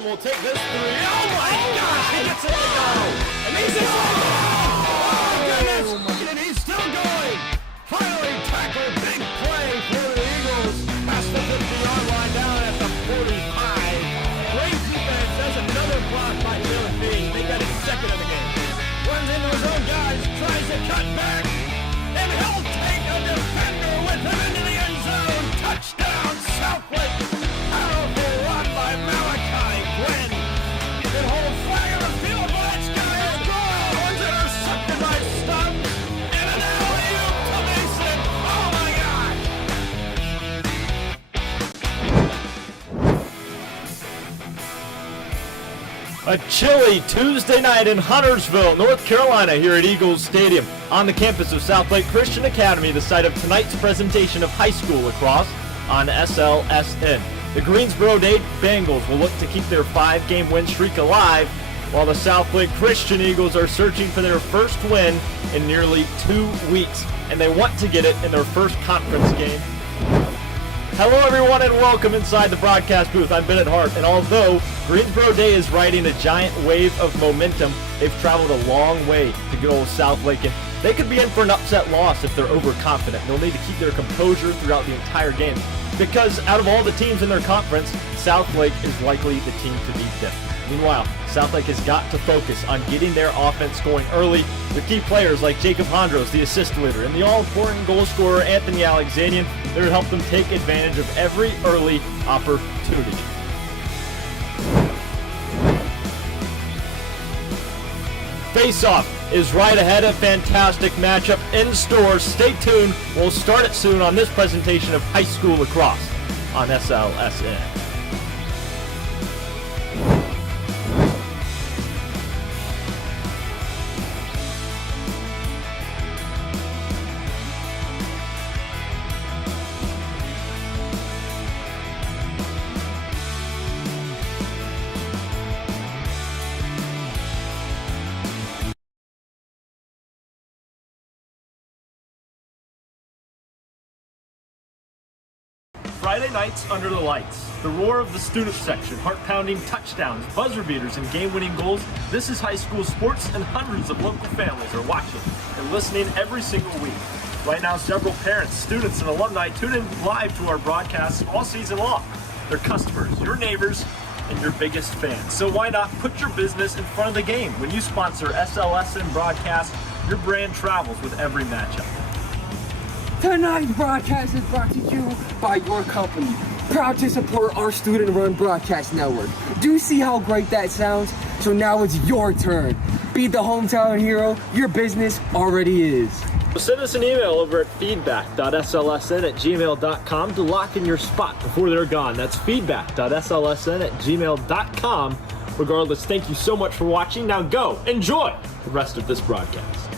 Will take this three. Oh my gosh, he gets it to go. And he's in. Oh goodness, and he's still going. Finally tackled, big play for the Eagles. Past the 50-yard line, down at the 45. Great defense. That's another block by Taylor Fee. They got his second of the game. Runs into his own guys, tries to cut back, and he'll take a defender with him into the end zone. Touchdown, SouthLake. Powerful run by Malachi. Gwen can hold flag on the field, but it's got his goal. One's intercepted by Stump, and an alley-oop to Mason. Oh my God! A chilly Tuesday night in Huntersville, North Carolina, here at Eagles Stadium, on the campus of SouthLake Christian Academy, the site of tonight's presentation of high school lacrosse on SLSN. The Greensboro Day Bengals will look to keep their 5-game win streak alive, while the SouthLake Christian Eagles are searching for their first win in nearly 2 weeks, and they want to get it in their first conference game. Hello everyone and welcome inside the broadcast booth. I'm Bennett, Hart, and although Greensboro Day is riding a giant wave of momentum, they've traveled a long way to good old Southlake, and they could be in for an upset loss if they're overconfident. They'll need to keep their composure throughout the entire game, because out of all the teams in their conference, Southlake is likely the team to beat them. Meanwhile, Southlake has got to focus on getting their offense going early with key players like Jacob Hondros, the assist leader, and the all-important goal scorer Anthony Alexanian. They would help them take advantage of every early opportunity. Face-off is right ahead. A fantastic matchup in store. Stay tuned. We'll start it soon on this presentation of high school lacrosse on SLSN. Friday nights under the lights. The roar of the student section, heart-pounding touchdowns, buzzer beaters, and game-winning goals. This is high school sports, and hundreds of local families are watching and listening every single week. Right now, several parents, students, and alumni tune in live to our broadcasts all season long. They're customers, your neighbors, and your biggest fans. So why not put your business in front of the game? When you sponsor SLSN broadcast, your brand travels with every matchup. Tonight's broadcast is brought to you by your company. Proud to support our student-run broadcast network. Do you see how great that sounds? So now it's your turn. Be the hometown hero your business already is. Send us an email over at feedback.slsn@gmail.com to lock in your spot before they're gone. That's feedback.slsn@gmail.com. Regardless, thank you so much for watching. Now go enjoy the rest of this broadcast.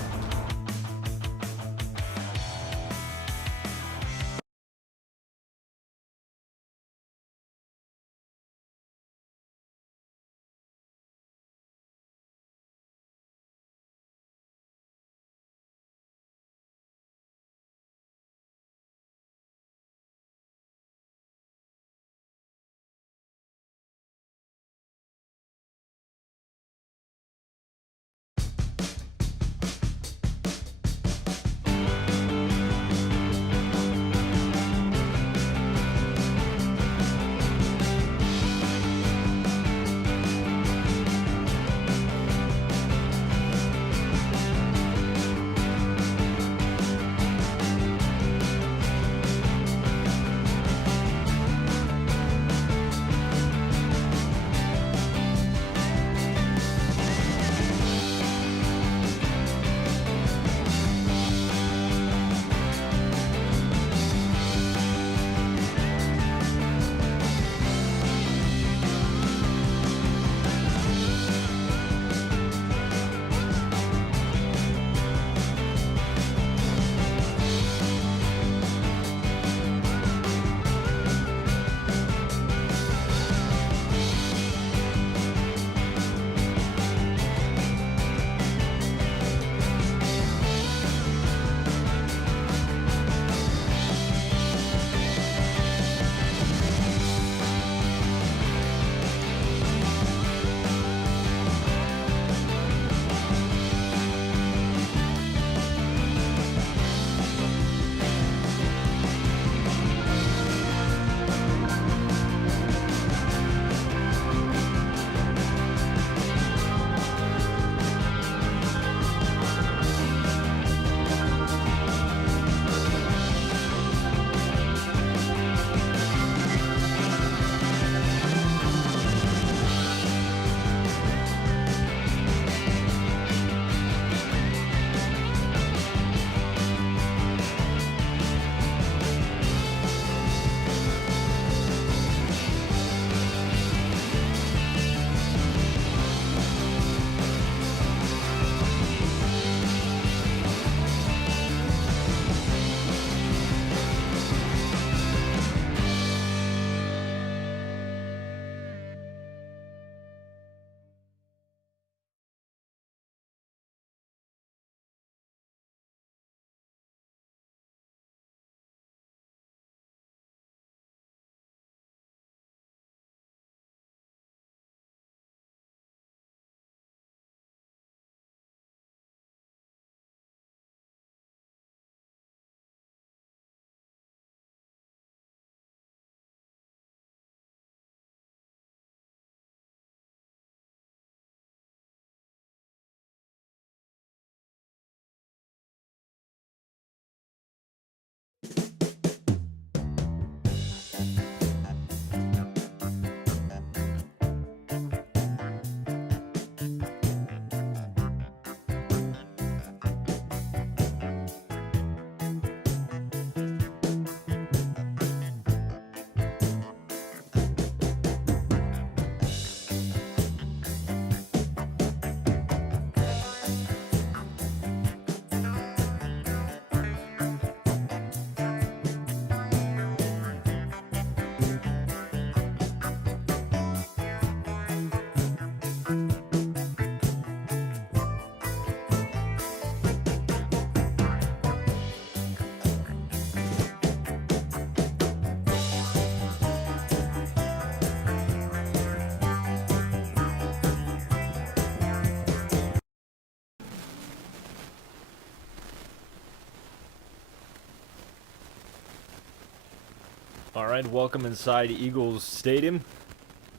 All right, welcome inside Eagles Stadium.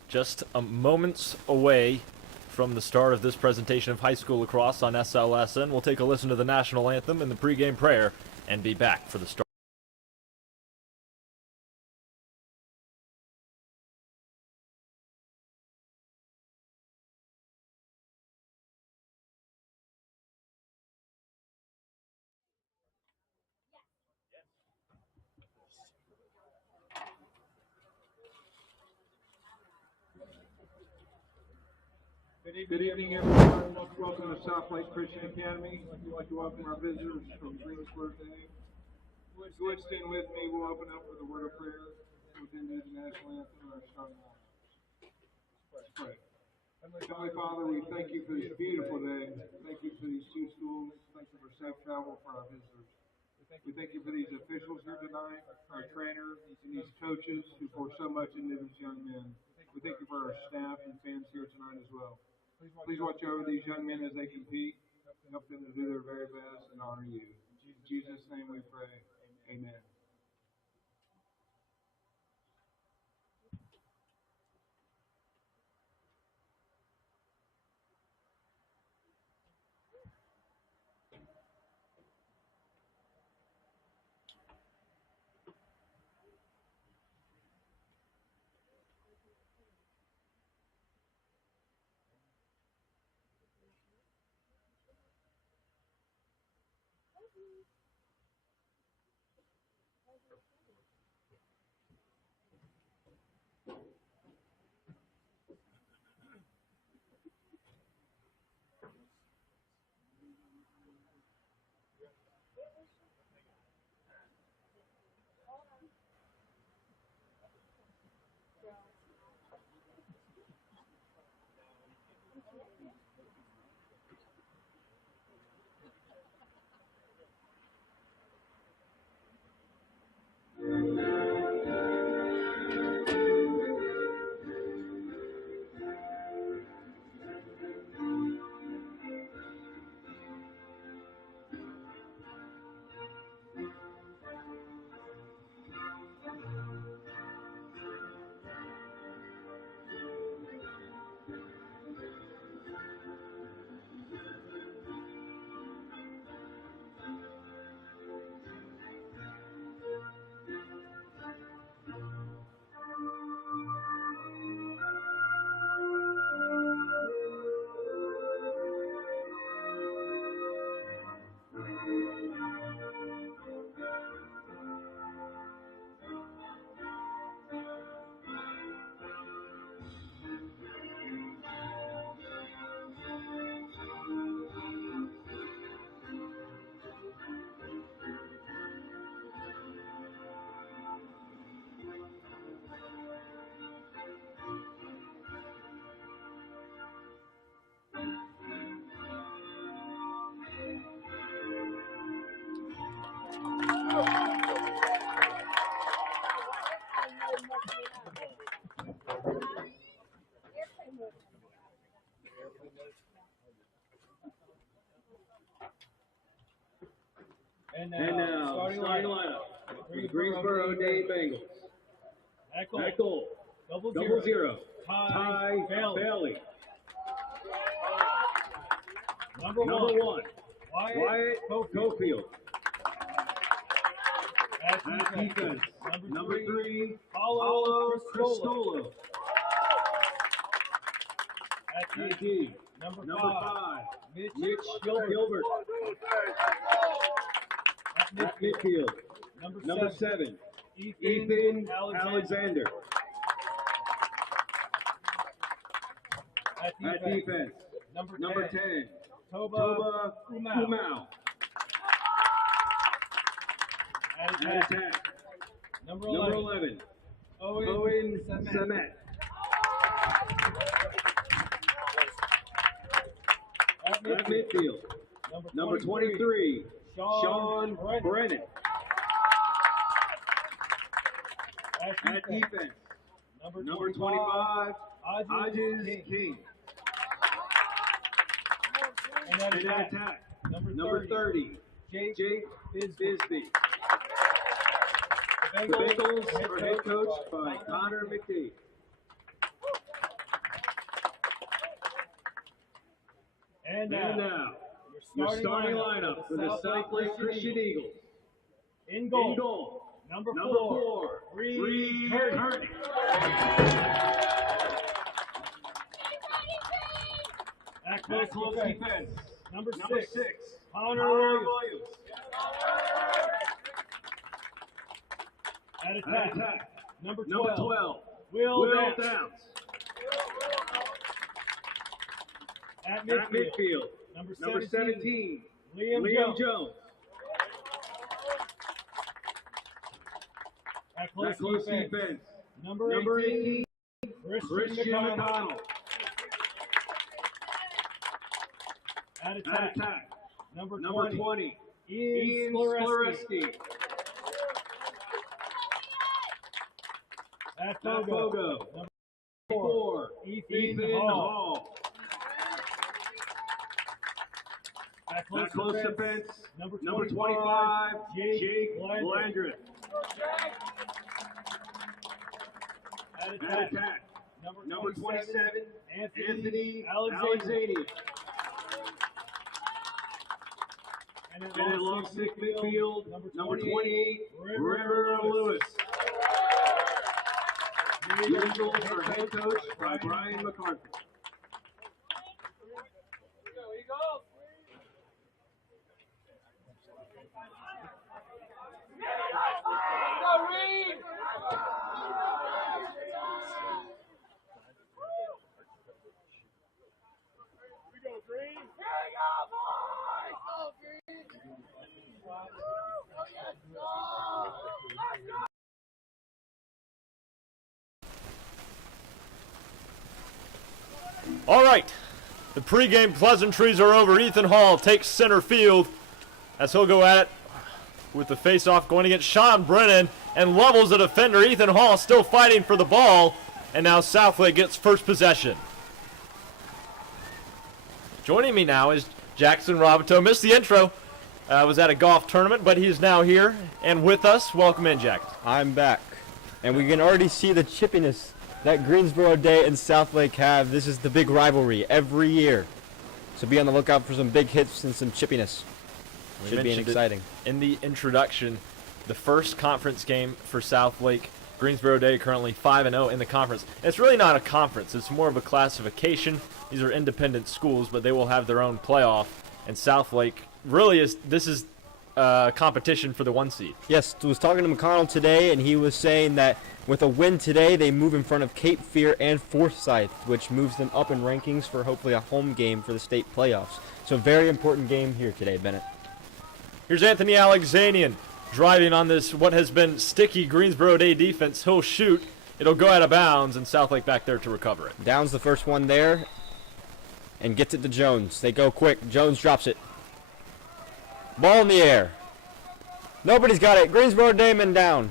Just a moments away from the start of this presentation of high school lacrosse on SLSN. We'll take a listen to the national anthem and the pregame prayer and be back for the start. Good evening, everyone. Welcome to SouthLake Christian Academy. We'd like to welcome our visitors from Greensboro Day. If you would stand with me, we'll open up with a word of prayer. We'll then do the national anthem and our starting line. Let's pray. Heavenly Father, we thank you for this beautiful day. Thank you for these two schools. Thank you for safe travel for our visitors. We thank you for these officials here tonight, our trainer, and these coaches who pour so much into these young men. We thank you for our staff and fans here tonight as well. Please watch over these young men as they compete. Help them to do their very best and honor you. In Jesus' name we pray. Amen. And now, starting lineup for the Greensboro Day Bengals. At goal, double zero, Ty Bailey. Number one, Wyatt Cofield. At defense, number three, Paulo Cristolo. At D, number five, Mitch Gilbert. At midfield, number seven, Ethan Alexander. At defense, number 10, Toba Kumau. At attack, number 11, Owen Samet. At midfield, number 23, Sean Brennan. At defense, number 25, Hodges King. And at attack, number 30, Jake Bisbee. The Bengals are head coached by Connor McDade. And now, your starting lineup for the SouthLake Christian Eagles. In goal, number 4, Reed Hart. At close defense, number 6, Connor Williams. At attack, number 12, Will Downs. At midfield. Number 17. Liam Jones. At close defense. Number 18. Christian McConnell. At attack. Number 20. Ian Sklereski. At Fogo. Number 4. Ethan Hall. At close defense. Number 25. Jake Landreth. At attack. Number 27. Anthony Alexander. And at long stick midfield, number 28, River Lewis. The Eagles are head coach by Brian McCarthy. All right, the pregame pleasantries are over. Ethan Hall takes center field as he'll go at it with the face-off going against Sean Brennan and levels the defender. Ethan Hall still fighting for the ball, and now SouthLake gets first possession. Joining me now is Jackson Robateau. Missed the intro. Was at a golf tournament, but he's now here and with us. Welcome in, Jack. I'm back, and we can already see the chippiness that Greensboro Day and SouthLake have. This is the big rivalry every year, so be on the lookout for some big hits and some chippiness. Should be exciting. In the introduction, the first conference game for SouthLake. Greensboro Day currently 5-0 in the conference. It's really not a conference. It's more of a classification. These are independent schools, but they will have their own playoff. And SouthLake really is. This is competition for the 1 seed. Yes, I was talking to McConnell today, and he was saying that with a win today, they move in front of Cape Fear and Forsyth, which moves them up in rankings for hopefully a home game for the state playoffs. So very important game here today, Bennett. Here's Anthony Alexanian driving on this what has been sticky Greensboro Day defense. He'll shoot. It'll go out of bounds, and SouthLake back there to recover it. Downs the first one there and gets it to Jones. They go quick. Jones drops it. Ball in the air. Nobody's got it. Greensboro Dayman down.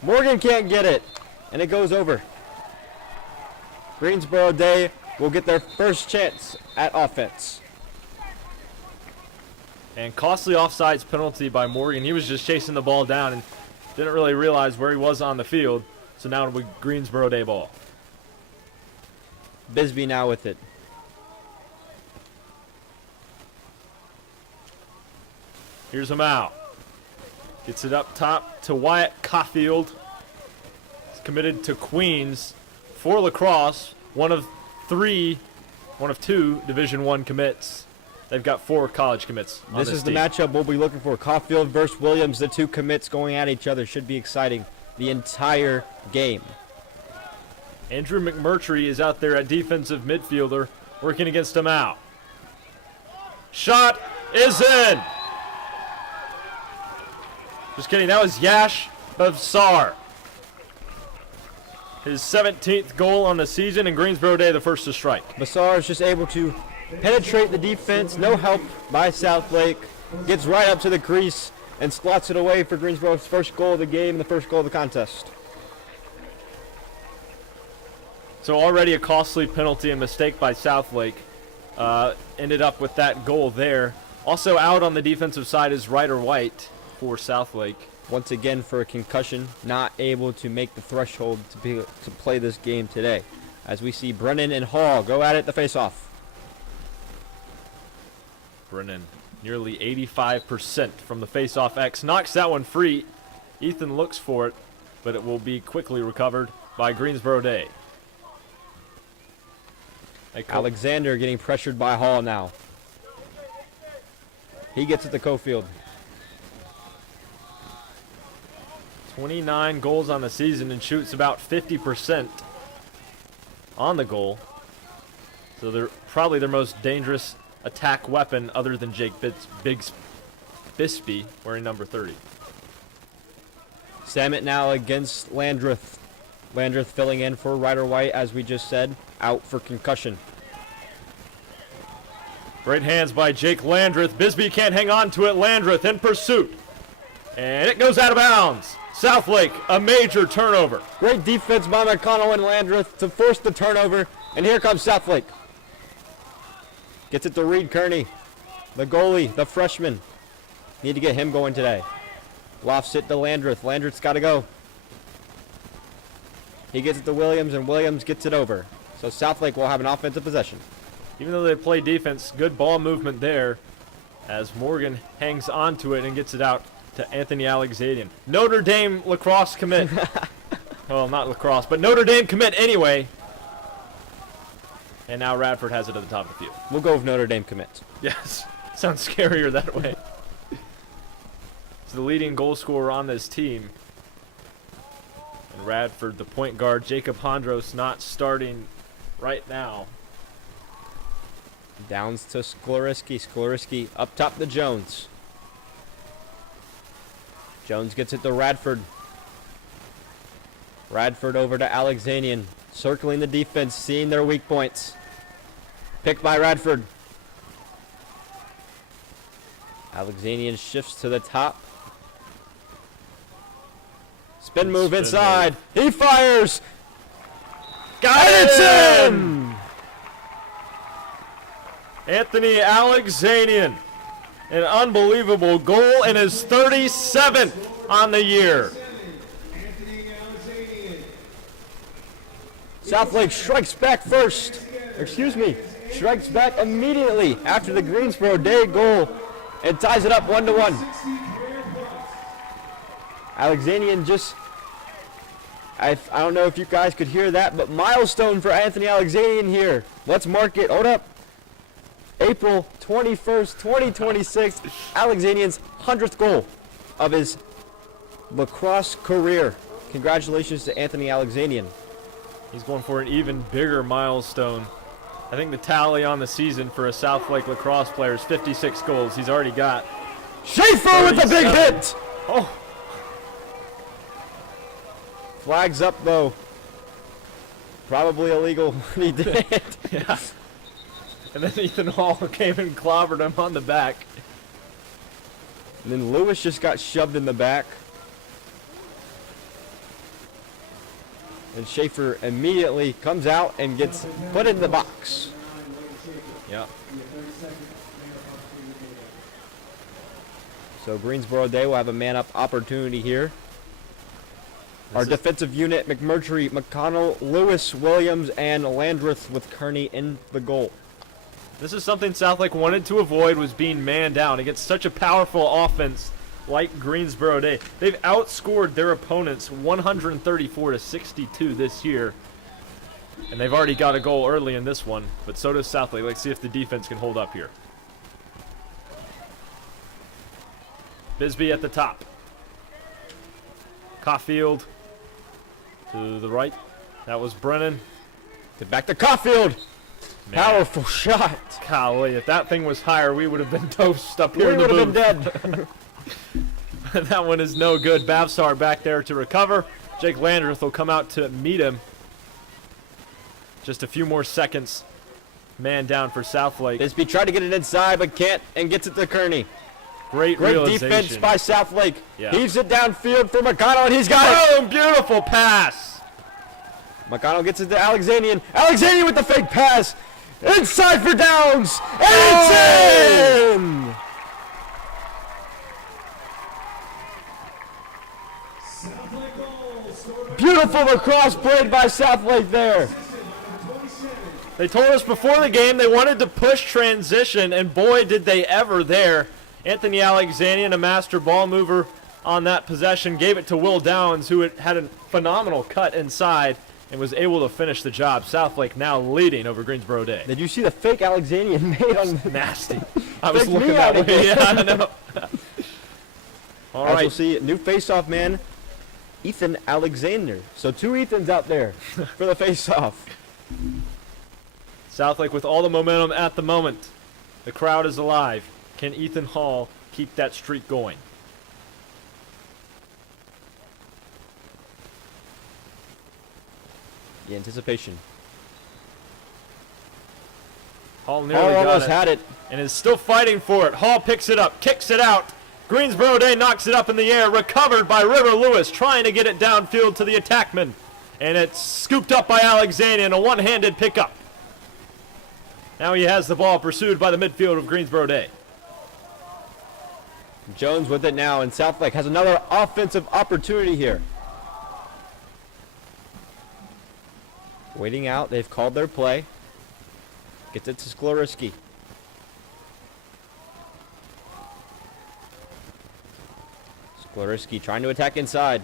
Morgan can't get it, and it goes over. Greensboro Day will get their first chance at offense. And costly offsides penalty by Morgan. He was just chasing the ball down and didn't really realize where he was on the field. So now it'll be Greensboro Day ball. Bisbee now with it. Here's him out. Gets it up top to Wyatt Caulfield. He's committed to Queens for Lacrosse. One of two Division I commits. They've got 4 college commits on this this is team. the matchup we'll be looking for. Caulfield versus Williams, the 2 commits going at each other. Should be exciting the entire game. Andrew McMurtry is out there at defensive midfielder working against him out. Shot is in. Just kidding, that was Yash Bavsar. His 17th goal on the season, and Greensboro Day the first to strike. Basar is just able to penetrate the defense. No help by SouthLake. Gets right up to the crease and slots it away for Greensboro's first goal of the game and the first goal of the contest. So already a costly penalty and mistake by SouthLake. Ended up with that goal there. Also out on the defensive side is Ryder White for SouthLake. Once again for a concussion, not able to make the threshold to play this game today. As we see Brennan and Hall go at it the face-off. Brennan, nearly 85% from the face-off X. Knocks that one free. Ethan looks for it, but it will be quickly recovered by Greensboro Day. Alexander getting pressured by Hall now. He gets it to Caulfield. 29 goals on the season and shoots about 50% on the goal. So they're probably their most dangerous attack weapon other than Jake Bisbee, wearing number 30. Samet now against Landreth. Landreth filling in for Ryder White, as we just said, out for concussion. Great hands by Jake Landreth. Bisbee can't hang on to it. Landreth in pursuit. And it goes out of bounds. Southlake, a major turnover. Great defense by McConnell and Landreth to force the turnover. And here comes Southlake. Gets it to Reed Kearney. The goalie, the freshman. Need to get him going today. Lofts it to Landreth. Landreth's got to go. He gets it to Williams, and Williams gets it over. So Southlake will have an offensive possession. Even though they play defense, good ball movement there as Morgan hangs onto it and gets it out to Anthony Alexandrian. Notre Dame lacrosse commit. Well, not lacrosse, but Notre Dame commit anyway. And now Radford has it at the top of the field. We'll go with Notre Dame commits. Yes, sounds scarier that way. So the leading goal scorer on this team. And Radford, the point guard, Jacob Hondros, not starting right now. Downs to Skloriski. Skloriski up top to Jones. Jones gets it to Radford. Radford over to Alexandrian. Circling the defense, seeing their weak points. Picked by Radford. Alexandrian shifts to the top. Spin move inside. He fires. Got And it's it! in! Anthony Alexandrian, an unbelievable goal in his 37th on the year. Southlake strikes back first. Excuse me. Strikes back immediately after the Greensboro Day goal and ties it up 1-1. Alexandrian just... I don't know if you guys could hear that, but milestone for Anthony Alexandrian here. Let's mark it. Hold up. April 21st, 2026. Alexandrian's 100th goal of his lacrosse career. Congratulations to Anthony Alexandrian. He's going for an even bigger milestone. I think the tally on the season for a Southlake lacrosse player is 56 goals. He's already got Schaefer with the big 37. hit! Oh, Flags up though. Probably illegal when he did it. yeah. And then Ethan Hall came and clobbered him on the back. And then Lewis just got shoved in the back. And Schaefer immediately comes out and gets put in the box. Yep. So Greensboro Day will have a man-up opportunity here. Our defensive unit, McMurtry, McConnell, Lewis, Williams, and Landreth with Kearney in the goal. This is something Southlake wanted to avoid, was being man down against such a powerful offense like Greensboro Day. They've outscored their opponents 134-62 this year. And they've already got a goal early in this one, but so does Southlake. Let's see if the defense can hold up here. Bisbee at the top. Caulfield to the right. That was Brennan. Back to Caulfield. Man, Powerful shot. golly, if that thing was higher, we would have been toast up here We in the would have booth. been dead. That one is no good. Bavsar back there to recover. Jake Landreth will come out to meet him. Just a few more seconds. Man down for Southlake. Bisbee tried to get it inside, but can't, and gets it to Kearney. Great Great realization. defense by Southlake. Yeah. Heaves it downfield for McConnell, and he's got it. Boom! Beautiful pass. McConnell gets it to Alexandrian. Alexandrian with the fake pass. Inside for Downs. And it's in! Beautiful lacrosse played by Southlake there. They told us before the game they wanted to push transition, and boy, did they ever there. Anthony Alexandrian, a master ball mover on that possession, gave it to Will Downs, who had a phenomenal cut inside and was able to finish the job. Southlake now leading over Greensboro Day. Did you see the fake Alexandrian made on the... Nasty. I was Fake looking me that out way. again. Yeah, I know. All As right. we'll see, new face-off man, Ethan Alexander. So two Ethans out there for the face-off. Southlake with all the momentum at the moment. The crowd is alive. Can Ethan Hall keep that streak going? The anticipation. Hall nearly Hall got almost it, had it. and is still fighting for it. Hall picks it up, kicks it out. Greensboro Day knocks it up in the air, recovered by River Lewis, trying to get it downfield to the attackman. And it's scooped up by Alexandrian, a one-handed pickup. Now he has the ball, pursued by the midfield of Greensboro Day. Jones with it now, and Southlake has another offensive opportunity here. Waiting out, they've called their play. Gets it to Skloriski. Skloriski trying to attack inside.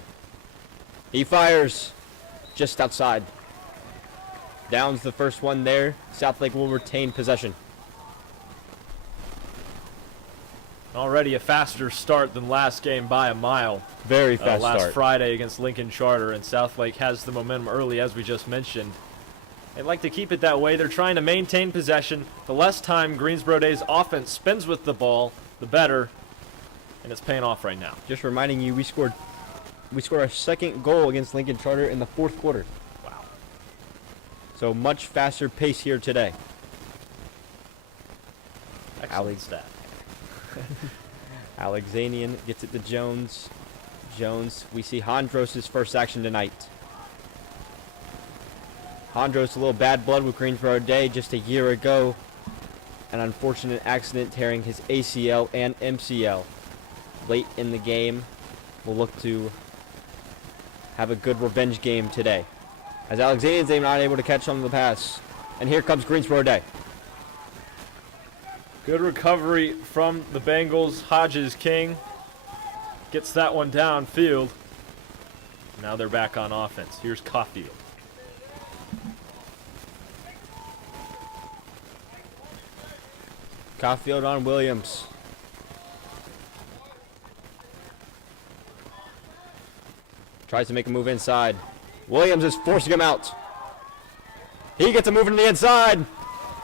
He fires just outside. Downs the first one there. Southlake will retain possession. Already a faster start than last game by a mile. Very fast last start. Friday against Lincoln Charter, and Southlake has the momentum early, as we just mentioned. They'd like to keep it that way. They're trying to maintain possession. The less time Greensboro Day's offense spends with the ball, the better, and it's paying off right now. Just reminding you, we scored our second goal against Lincoln Charter in the fourth quarter. Wow. So much faster pace here today. Excellent stat. Alexandrian gets it to Jones. Jones, we see Hondros' first action tonight. Hondros a little bad blood with Greensboro Day just a year ago. An unfortunate accident tearing his ACL and MCL. Late in the game, we'll look to have a good revenge game today. As Alexandrian's not able to catch on the pass. And here comes Greensboro Day. Good recovery from the Bengals. Hodges King gets that one downfield. Now they're back on offense. Here's Caulfield. Caulfield on Williams. Tries to make a move inside. Williams is forcing him out. He gets a move into the inside.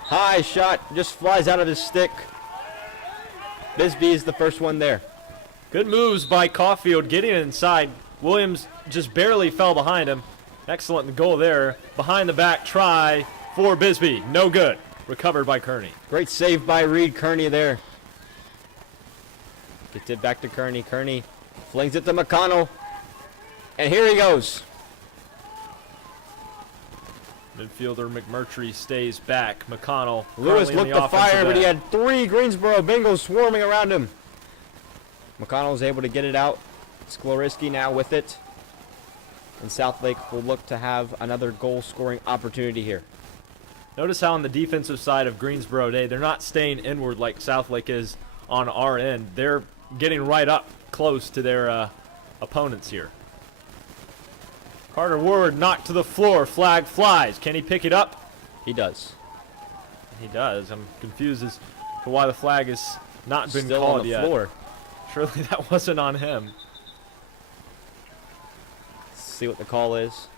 High shot, just flies out of his stick. Bisbee is the first one there. Good moves by Caulfield getting it inside. Williams just barely fell behind him. Excellent goal there. Behind the back try for Bisbee. No good. Recovered by Kearney. Great save by Reed Kearney there. Gets it back to Kearney. Kearney flings it to McConnell. And here he goes. Midfielder McMurtry stays back. McConnell. Lewis currently in looked the to fire, offensive but he end. had 3 Greensboro Bengals swarming around him. McConnell is able to get it out. Skloriski now with it. And Southlake will look to have another goal-scoring opportunity here. Notice how on the defensive side of Greensboro Day, they're not staying inward like Southlake is on our end. They're getting right up close to their opponents here. Carter Ward knocked to the floor. Flag flies. Can he pick it up? He does. He does. I'm confused as to why the flag has not been Still called on the yet. floor. Surely that wasn't on him. Let's see what the call is.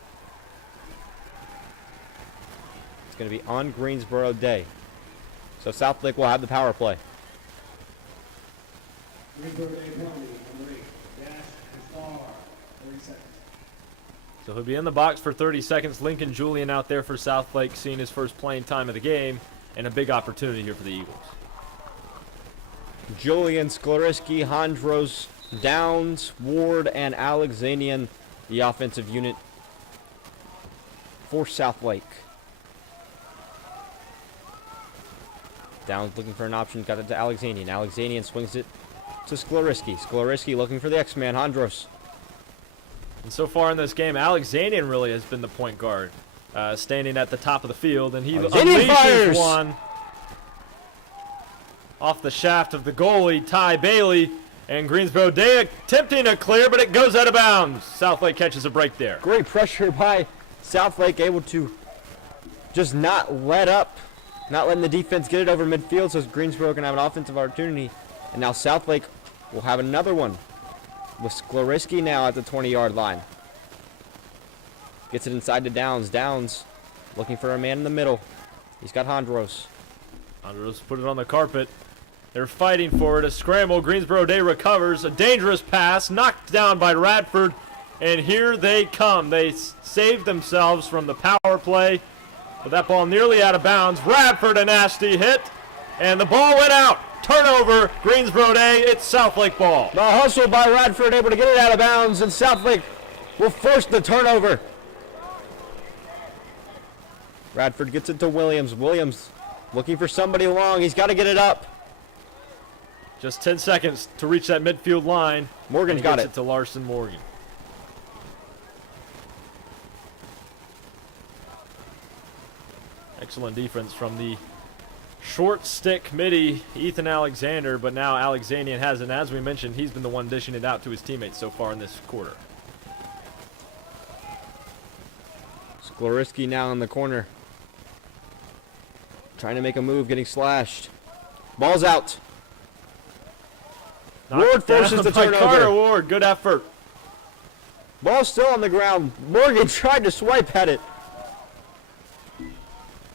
It's going to be on Greensboro Day. So Southlake will have the power play. Greensboro Day penalty, number 8, dash and star, 30 seconds. So he'll be in the box for 30 seconds. Lincoln Julian out there for Southlake, seeing his first playing time of the game, and a big opportunity here for the Eagles. Julian, Skloriski, Hondros, Downs, Ward, and Alexandrian, the offensive unit for Southlake. Downs looking for an option, got it to Alexandrian. Alexandrian swings it to Skloriski. Skloriski looking for the X-Man, Hondros. And so far in this game, Alexandrian really has been the point guard, standing at the top of the field, and he Alexandrian fires! unleashes one off the shaft of the goalie, Ty Bailey, and Greensboro Day attempting a clear, but it goes out of bounds. Southlake catches a break there. Great pressure by Southlake, able to just not let up, not letting the defense get it over midfield, so Greensboro can have an offensive opportunity. And now Southlake will have another one with Skloriski now at the 20-yard line. Gets it inside to Downs. Downs looking for a man in the middle. He's got Hondros. Andros put it on the carpet. They're fighting for it. A scramble. Greensboro Day recovers. A dangerous pass. Knocked down by Radford. And here they come. They saved themselves from the power play. But that ball nearly out of bounds. Radford, a nasty hit. And the ball went out. Turnover. Greensboro Day. It's Southlake ball. The hustle by Radford, able to get it out of bounds. And Southlake will force the turnover. Radford gets it to Williams. Williams looking for somebody long. He's got to get it up. Just 10 seconds to reach that midfield line. Morgan's got it to Larson Morgan. Excellent defense from the short stick midi, Ethan Alexander, but now Alexanian has it. And as we mentioned, he's been the one dishing it out to his teammates so far in this quarter. Skloriski now in the corner. Trying to make a move, getting slashed. Ball's out. Ward forces the turnover. Carter Ward, good effort. Ball still on the ground. Morgan tried to swipe at it.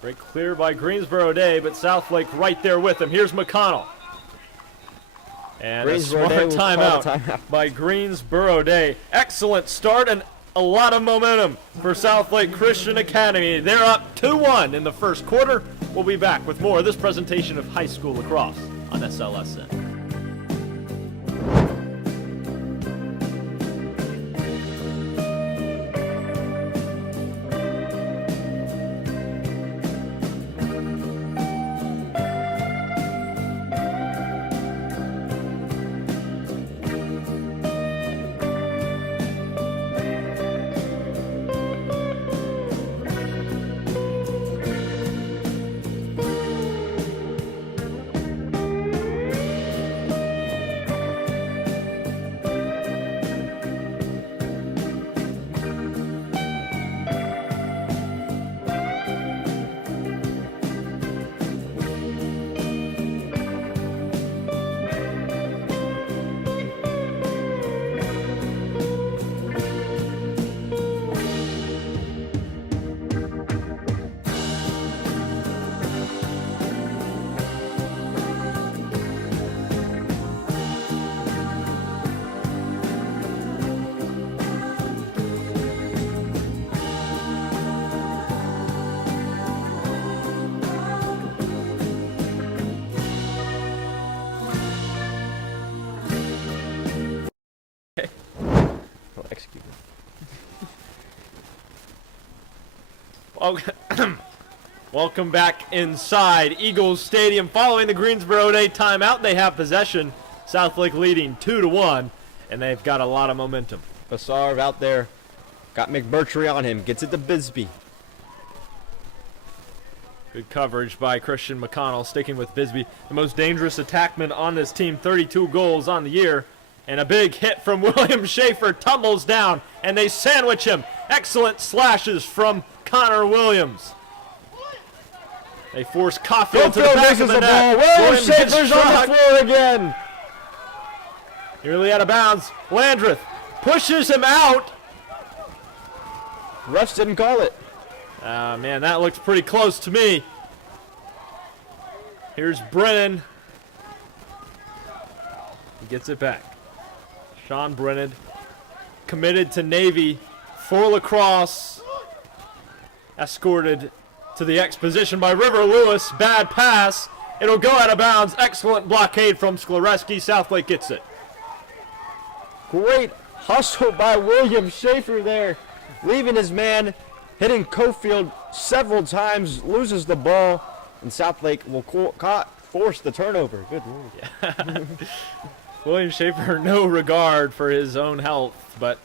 Break clear by Greensboro Day, but Southlake right there with him. Here's McConnell. And Greensboro a Day smart will call the timeout timeout. by Greensboro Day. Excellent start and a lot of momentum for Southlake Christian Academy. They're up 2-1 in the first quarter. We'll be back with more of this presentation of high school lacrosse on SLSN. Execute it. Welcome back inside Eagles Stadium. Following the Greensboro Day timeout, they have possession. Southlake leading 2-1, and they've got a lot of momentum. Basarv out there. Got McMurtry on him. Gets it to Bisbee. Good coverage by Christian McConnell, sticking with Bisbee. The most dangerous attackman on this team, 32 goals on the year. And a big hit from William Schaefer, tumbles down, and they sandwich him. Excellent slashes from Connor Williams. They force Caulfield to the back of the net. William Schaefer's on the floor again. Nearly out of bounds. Landreth pushes him out. Refs didn't call it. Man, that looks pretty close to me. Here's Brennan. He gets it back. Sean Brennan, committed to Navy for lacrosse. Escorted to the X position by River Lewis. Bad pass. It'll go out of bounds. Excellent blockade from Sklereski. Southlake gets it. Great hustle by William Schaefer there. Leaving his man, hitting Caulfield several times, loses the ball, and Southlake will force the turnover. Good lord. Yeah. William Schaefer, no regard for his own health, but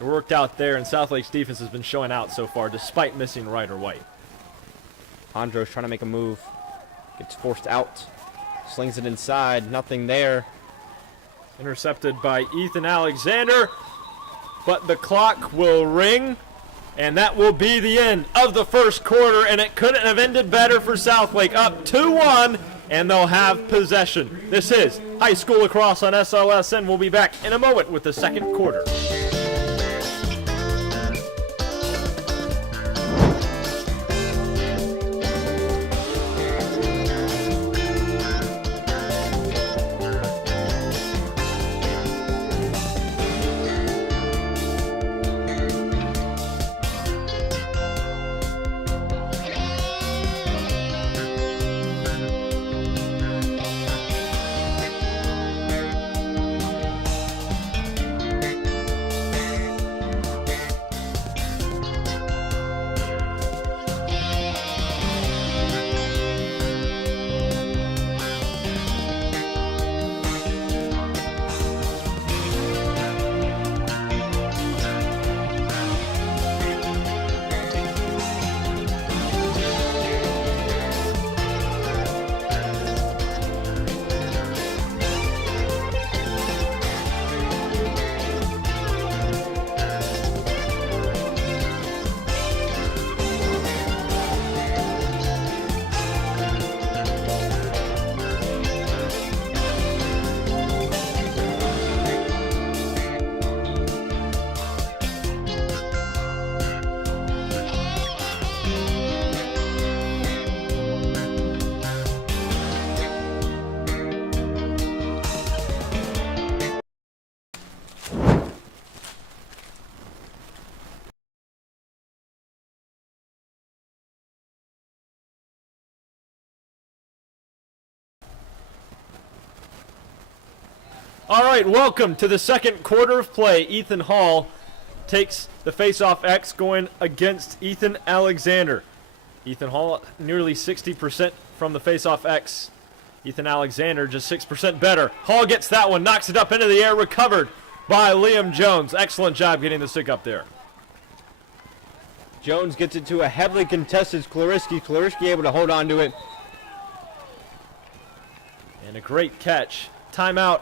it worked out there, and Southlake's defense has been showing out so far, despite missing Ryder White. Andros trying to make a move. Gets forced out. Slings it inside. Nothing there. Intercepted by Ethan Alexander, but the clock will ring, and that will be the end of the first quarter, and it couldn't have ended better for Southlake. Up 2-1, and they'll have possession. This is High School Lacrosse on SLSN. We'll be back in a moment with the second quarter. All right, welcome to the second quarter of play. Ethan Hall takes the face-off X going against Ethan Alexander. Ethan Hall nearly 60% from the face-off X. Ethan Alexander just 6% better. Hall gets that one, knocks it up into the air, recovered by Liam Jones. Excellent job getting the stick up there. Jones gets it to a heavily contested Klariski. Klariski able to hold on to it. And a great catch. Timeout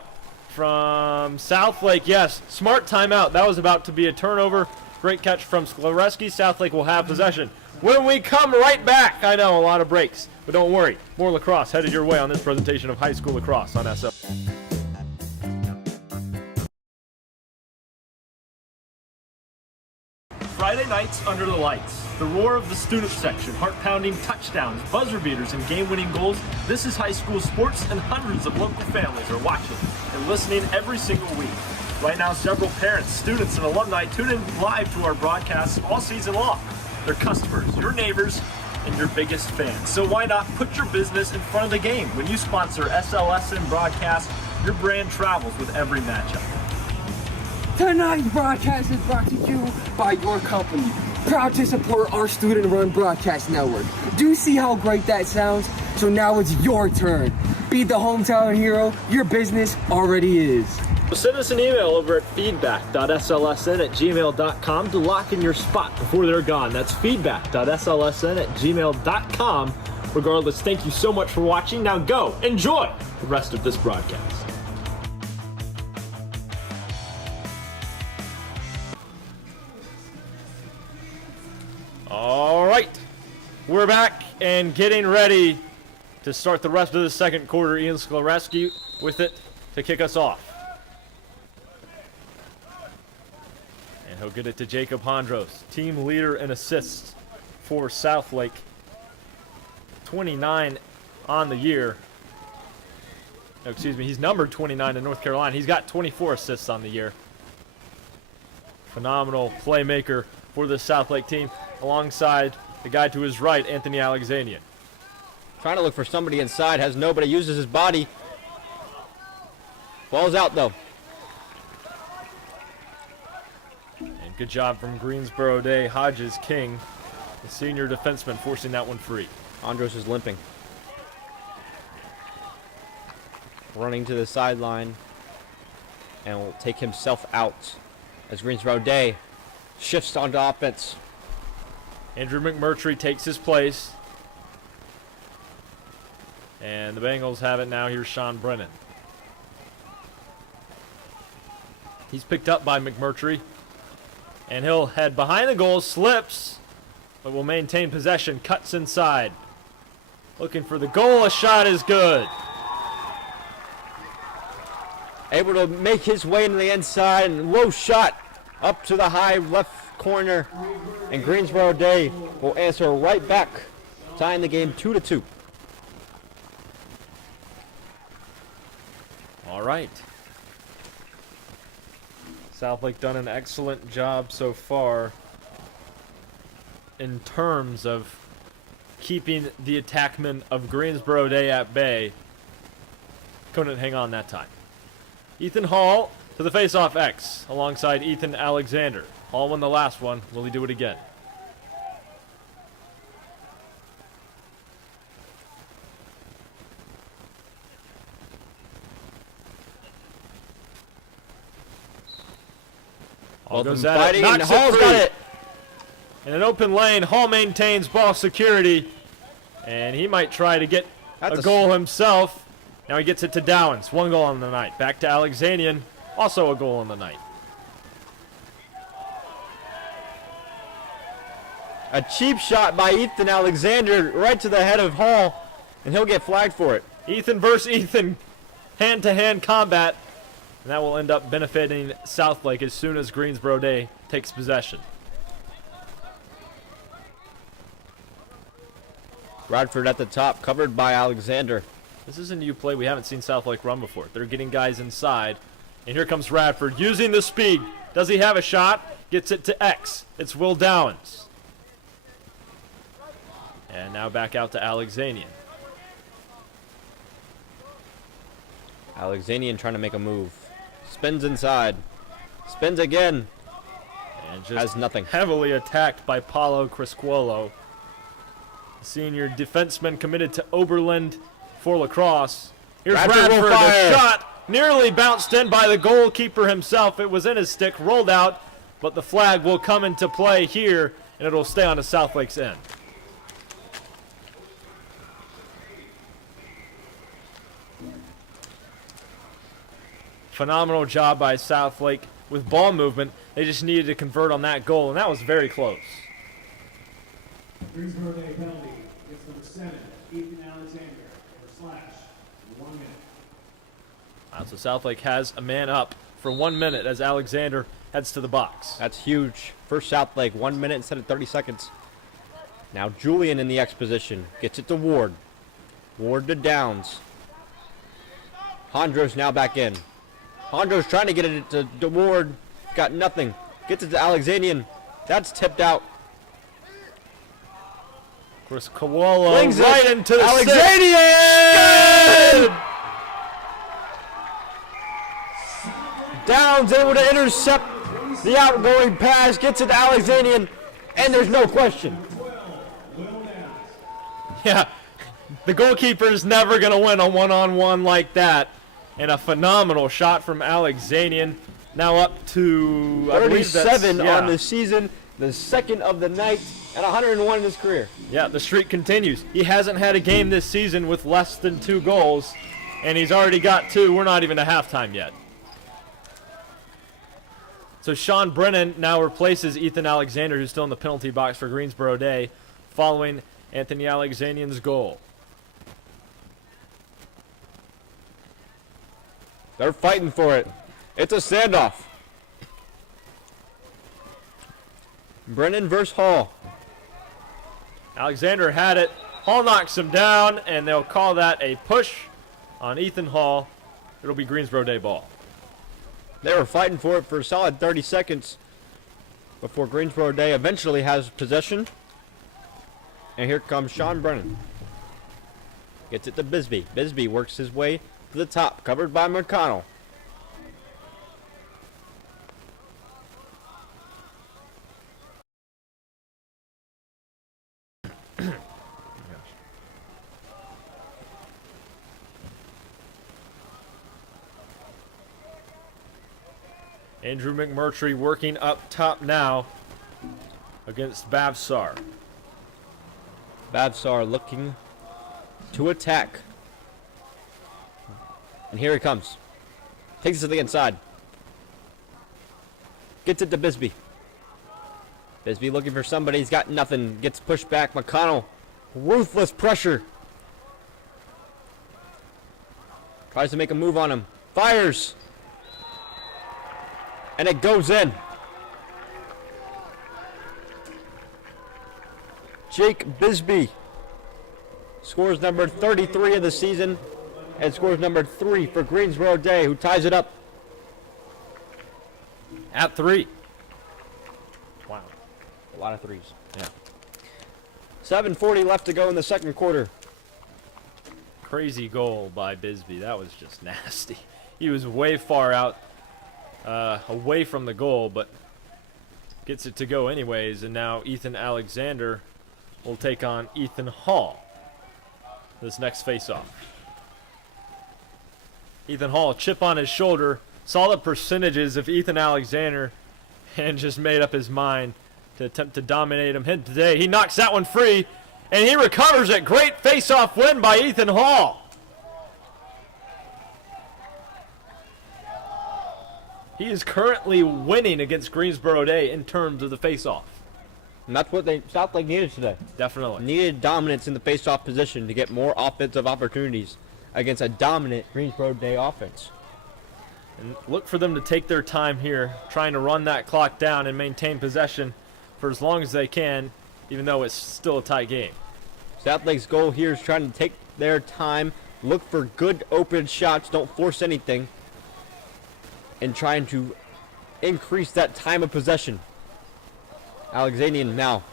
from SouthLake. Yes, smart timeout. That was about to be a turnover. Great catch from Sklereski. SouthLake will have possession. When we come right back, I know, a lot of breaks, but don't worry. More lacrosse headed your way on this presentation of high school lacrosse on SL. Friday nights under the lights. The roar of the student section, heart-pounding touchdowns, buzzer beaters, and game-winning goals. This is high school sports, and hundreds of local families are watching and listening every single week. Right now, several parents, students, and alumni tune in live to our broadcasts all season long. They're customers, your neighbors, and your biggest fans. So why not put your business in front of the game? When you sponsor SLSN broadcast, your brand travels with every matchup. Tonight's broadcast is brought to you by your company. Proud to support our student-run broadcast network. Do you see how great that sounds? So now it's your turn. Be the hometown hero your business already is. Send us an email over at feedback.slsn@gmail.com to lock in your spot before they're gone. That's feedback.slsn@gmail.com. Regardless, thank you so much for watching. Now go enjoy the rest of this broadcast. All right, we're back and getting ready to start the rest of the second quarter. Ian Sklereski with it to kick us off. And he'll get it to Jacob Hondros, team leader in assists for SouthLake. 29 on the year. No, excuse me, he's numbered 29 in North Carolina. He's got 24 assists on the year. Phenomenal playmaker for the SouthLake team, alongside the guy to his right, Anthony Alexanian. Trying to look for somebody inside, has nobody, uses his body. Ball's out though. And good job from Greensboro Day, Hodges King, the senior defenseman, forcing that one free. Andros is limping. Running to the sideline and will take himself out as Greensboro Day shifts onto offense. Andrew McMurtry takes his place. And the Bengals have it now. Here's Sean Brennan. He's picked up by McMurtry. And he'll head behind the goal, slips, but will maintain possession, cuts inside. Looking for the goal, a shot is good. Able to make his way into the inside, and low shot up to the high left corner. And Greensboro Day will answer right back, tying the game 2-2. All right. SouthLake done an excellent job so far in terms of keeping the attackmen of Greensboro Day at bay. Couldn't hang on that time. Ethan Hall to the faceoff X alongside Ethan Alexander. Hall won the last one. Will he do it again? Hall goes at it, knocks Hall's it got free. it. In an open lane, Hall maintains ball security, and he might try to get a goal himself. Now he gets it to Dowens. One goal on the night. Back to Alexanian. Also a goal on the night. A cheap shot by Ethan Alexander right to the head of Hall, and he'll get flagged for it. Ethan versus Ethan. Hand-to-hand combat. And that will end up benefiting SouthLake as soon as Greensboro Day takes possession. Radford at the top, covered by Alexander. This is a new play we haven't seen SouthLake run before. They're getting guys inside. And here comes Radford using the speed. Does he have a shot? Gets it to X. It's Will Dowens. And now back out to Alexanian. Alexanian trying to make a move. Spins inside. Spins again. And just Has nothing. heavily attacked by Paulo Criscuolo. Senior defenseman committed to Oberlin for Lacrosse. Here's Radford will Radford, fire. the shot nearly bounced in by the goalkeeper himself. It was in his stick, rolled out, but the flag will come into play here, and it'll stay on the SouthLake's end. Phenomenal job by Southlake with ball movement. They just needed to convert on that goal, and that was very close. Greensboro Day penalty. It's number 7, Ethan Alexander, for slash, 1 minute. So Southlake has a man up for 1 minute as Alexander heads to the box. That's huge. First Southlake, 1 minute instead of 30 seconds. Now Julian in the X position. Gets it to Ward. Ward to Downs. Hondros now back in. Hondros trying to get it to Ward. Got nothing. Gets it to Alexanian. That's tipped out. Chris Kawolo Flings right it. into the Alexanian! Downs able to intercept the outgoing pass. Gets it to Alexanian. And there's no question. Yeah, the goalkeeper is never going to win a one-on-one like that. And a phenomenal shot from Alexanian. Now up to I believe that's- 37 yeah. on the season, the second of the night, and 101 in his career. Yeah, the streak continues. He hasn't had a game this season with less than 2 goals, and he's already got 2. We're not even at halftime yet. So Sean Brennan now replaces Ethan Alexander, who's still in the penalty box for Greensboro Day, following Anthony Alexanian's goal. They're fighting for it. It's a standoff. Brennan versus Hall. Alexander had it. Hall knocks him down, and they'll call that a push on Ethan Hall. It'll be Greensboro Day ball. They were fighting for it for a solid 30 seconds before Greensboro Day eventually has possession. And here comes Sean Brennan. Gets it to Bisbee. Bisbee works his way to the top, covered by McConnell. Andrew McMurtry working up top now against Bavsar. Bavsar looking to attack. And here he comes. Takes it to the inside. Gets it to Bisbee. Bisbee looking for somebody. He's got nothing. Gets pushed back. McConnell. Ruthless pressure. Tries to make a move on him. Fires. And it goes in. Jake Bisbee scores number 33 of the season and scores number 3 for Greensboro Day, who ties it up. At 3. Wow. A lot of threes. Yeah. 7:40 left to go in the second quarter. Crazy goal by Bisbee. That was just nasty. He was way far out, away from the goal, but gets it to go anyways. And now Ethan Alexander will take on Ethan Hall this next face-off. Ethan Hall, chip on his shoulder, saw the percentages of Ethan Alexander and just made up his mind to attempt to dominate him today. He knocks that one free, and he recovers it. Great face-off win by Ethan Hall. He is currently winning against Greensboro Day in terms of the face-off. And that's what Southlake needed today. Definitely. Needed dominance in the face-off position to get more offensive opportunities against a dominant Greensboro Day offense. And look for them to take their time here, trying to run that clock down and maintain possession for as long as they can, even though it's still a tight game. Southlake's goal here is trying to take their time, look for good open shots, don't force anything, and trying to increase that time of possession. Alexanian now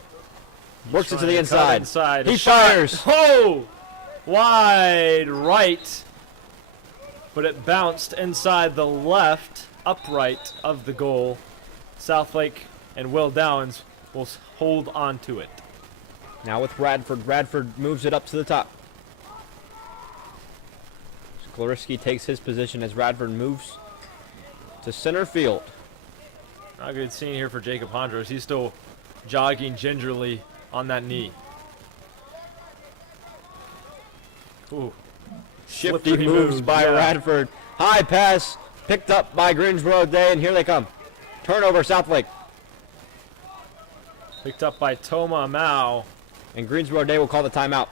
works it to the inside. He fires. Oh! Wide right. but it bounced inside the left upright of the goal. Southlake and Will Downs will hold on to it. Now with Radford. Radford moves it up to the top. Sklarowski takes his position as Radford moves to center field. Not a good scene here for Jacob Hondros. He's still jogging gingerly on that knee. Ooh. Shifty Slippery moves by yeah. Radford. High pass picked up by Greensboro Day, and here they come. Turnover, Southlake. Picked up by Toma Amau. And Greensboro Day will call the timeout.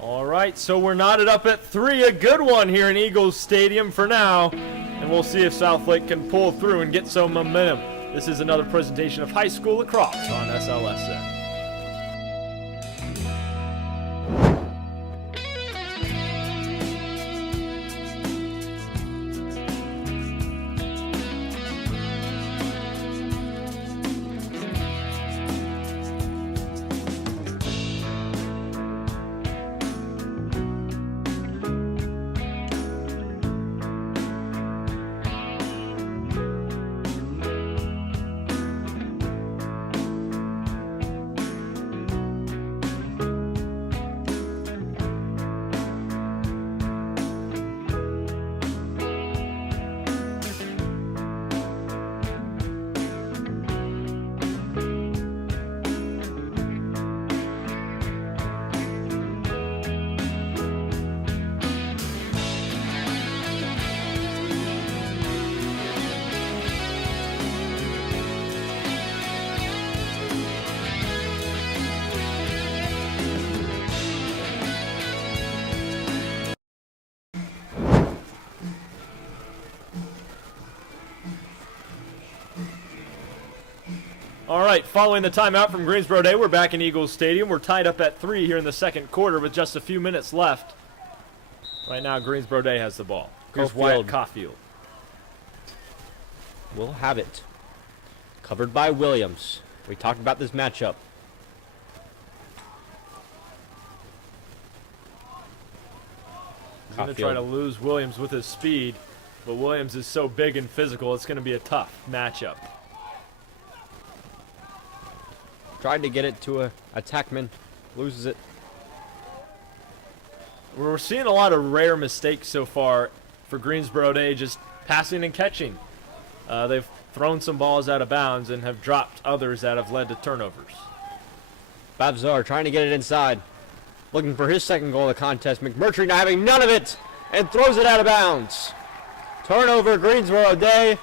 All right, so we're knotted up at 3. A good one here in Eagles Stadium for now. And we'll see if Southlake can pull through and get some momentum. This is another presentation of high school lacrosse on SLSN. All right, following the timeout from Greensboro Day, we're back in Eagles Stadium. We're tied up at 3 here in the second quarter with just a few minutes left. Right now, Greensboro Day has the ball. Here's Wyatt Caulfield. We'll have it. Covered by Williams. We talked about this matchup. He's going to try to lose Williams with his speed, but Williams is so big and physical, it's going to be a tough matchup. Tried to get it to a attackman. Loses it. We're seeing a lot of rare mistakes so far for Greensboro Day, just passing and catching. They've thrown some balls out of bounds and have dropped others that have led to turnovers. Babzar trying to get it inside. Looking for his second goal of the contest. McMurtry not having none of it and throws it out of bounds. Turnover, Greensboro Day.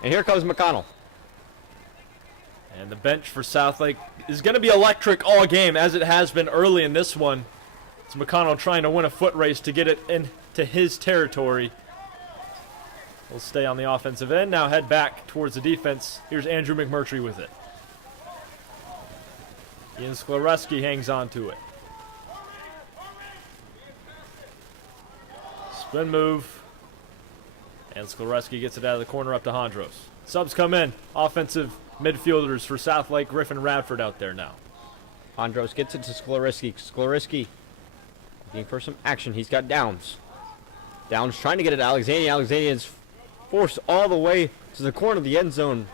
And here comes McConnell. And the bench for Southlake is going to be electric all game, as it has been early in this one. It's McConnell trying to win a foot race to get it into his territory. We'll stay on the offensive end. Now head back towards the defense. Here's Andrew McMurtry with it. Ian Sklarowski hangs on to it. Spin move. And Sklarowski gets it out of the corner up to Hondros. Subs come in. Offensive midfielders for Southlake, Griffin Radford out there now. Hondros gets it to Sklarowski. Sklarowski looking for some action. He's got Downs. Downs trying to get it to Alexanian. Alexanian is forced all the way to the corner of the end zone.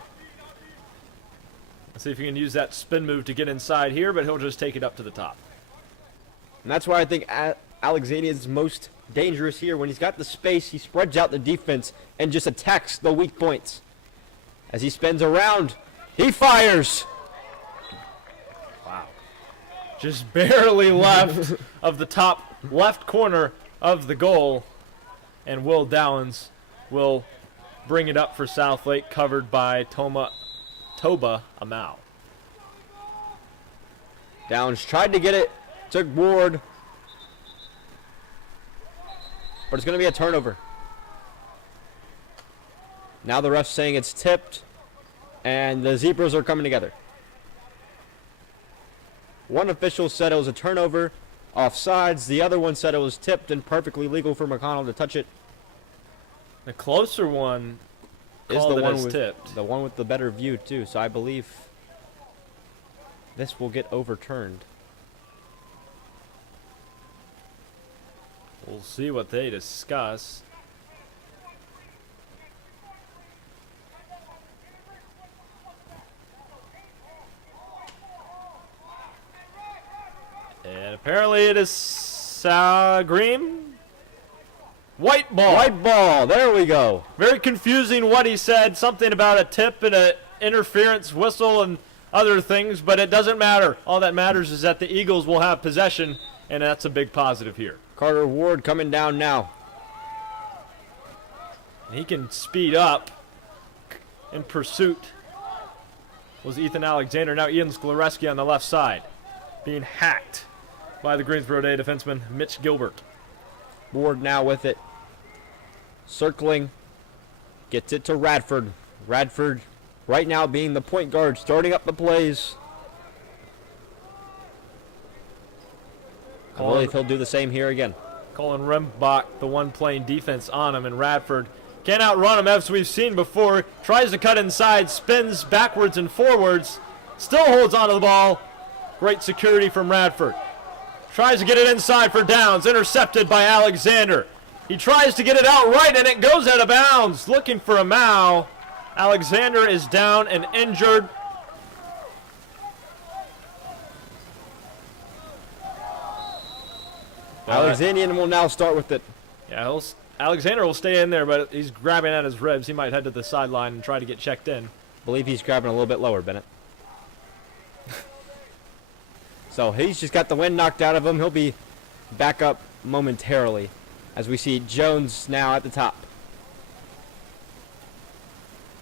Let's see if he can use that spin move to get inside here, but he'll just take it up to the top. And that's why I think Alexanian is most dangerous here. When he's got the space, he spreads out the defense and just attacks the weak points. As he spins around, he fires. Wow. Just barely left of the top left corner of the goal. And Will Downs will bring it up for Southlake, covered by Toba Amau. Downs tried to get it, took Ward. But it's going to be a turnover. Now the ref's saying it's tipped, and the Zebras are coming together. One official said it was a turnover, offsides. The other one said it was tipped and perfectly legal for McConnell to touch it. The closer one Is called the it one as with tipped. the one with the better view too. So I believe this will get overturned. We'll see what they discuss. And apparently it is green. White ball. White ball. There we go. Very confusing what he said. Something about a tip and an interference whistle and other things, but it doesn't matter. All that matters is that the Eagles will have possession, and that's a big positive here. Carter Ward coming down now. And he can speed up in pursuit. Was Ethan Alexander. Now Ian Sklereski on the left side, being hacked by the Greensboro Day defenseman Mitch Gilbert. Ward now with it. Circling. Gets it to Radford. Radford right now being the point guard, starting up the plays. I believe he'll do the same here again. Colin Rembach, the one playing defense on him, and Radford can't outrun him as we've seen before. Tries to cut inside, spins backwards and forwards, still holds onto the ball. Great security from Radford. Tries to get it inside for Downs, intercepted by Alexander. He tries to get it out right, and it goes out of bounds. Looking for a Mao. Alexander is down and injured. Alexandrian will now start with it. Yeah, Alexander will stay in there, but he's grabbing at his ribs. He might head to the sideline and try to get checked in. I believe he's grabbing a little bit lower, Bennett. So he's just got the wind knocked out of him. He'll be back up momentarily as we see Jones now at the top.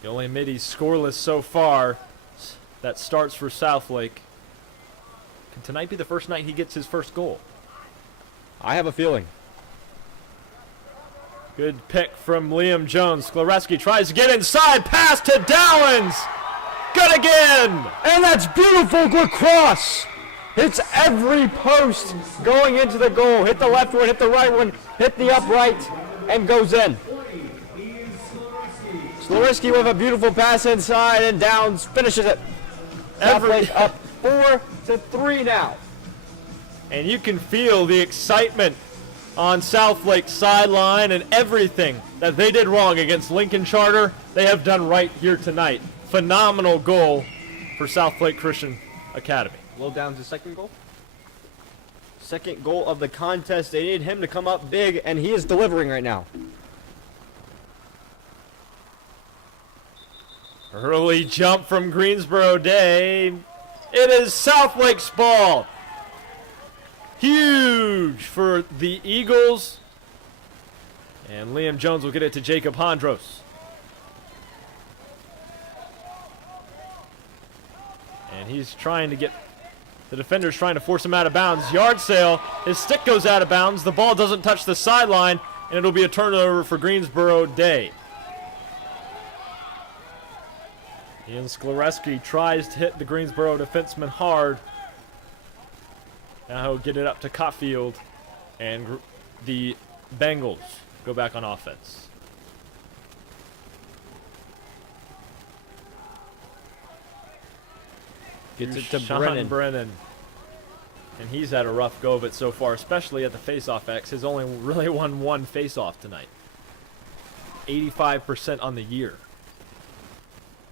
The only mid he's scoreless so far. That starts for Southlake. Can tonight be the first night he gets his first goal? I have a feeling. Good pick from Liam Jones. Sklereski tries to get inside. Pass to Dowens. Good again. And that's beautiful lacrosse. Hits every post going into the goal. Hit the left one, hit the right one, hit the upright, and goes in. Sklereski with a beautiful pass inside, and Downs finishes it. Southlake up 4-3 now. And you can feel the excitement on Southlake's sideline, and everything that they did wrong against Lincoln Charter, they have done right here tonight. Phenomenal goal for Southlake Christian Academy. Will Downs' second goal. Second goal of the contest. They need him to come up big, and he is delivering right now. Early jump from Greensboro Day. It is Southlake's ball. Huge for the Eagles. And Liam Jones will get it to Jacob Hondros. And he's trying to get, the defender's trying to force him out of bounds. Yard sale, his stick goes out of bounds. The ball doesn't touch the sideline, and it'll be a turnover for Greensboro Day. Ian Sklereski tries to hit the Greensboro defenseman hard. Now he'll get it up to Cotfield, and the Bengals go back on offense. Gets it to Sean Brennan. And he's had a rough go of it so far, especially at the face-off X. Has only really won one face-off tonight. 85% on the year.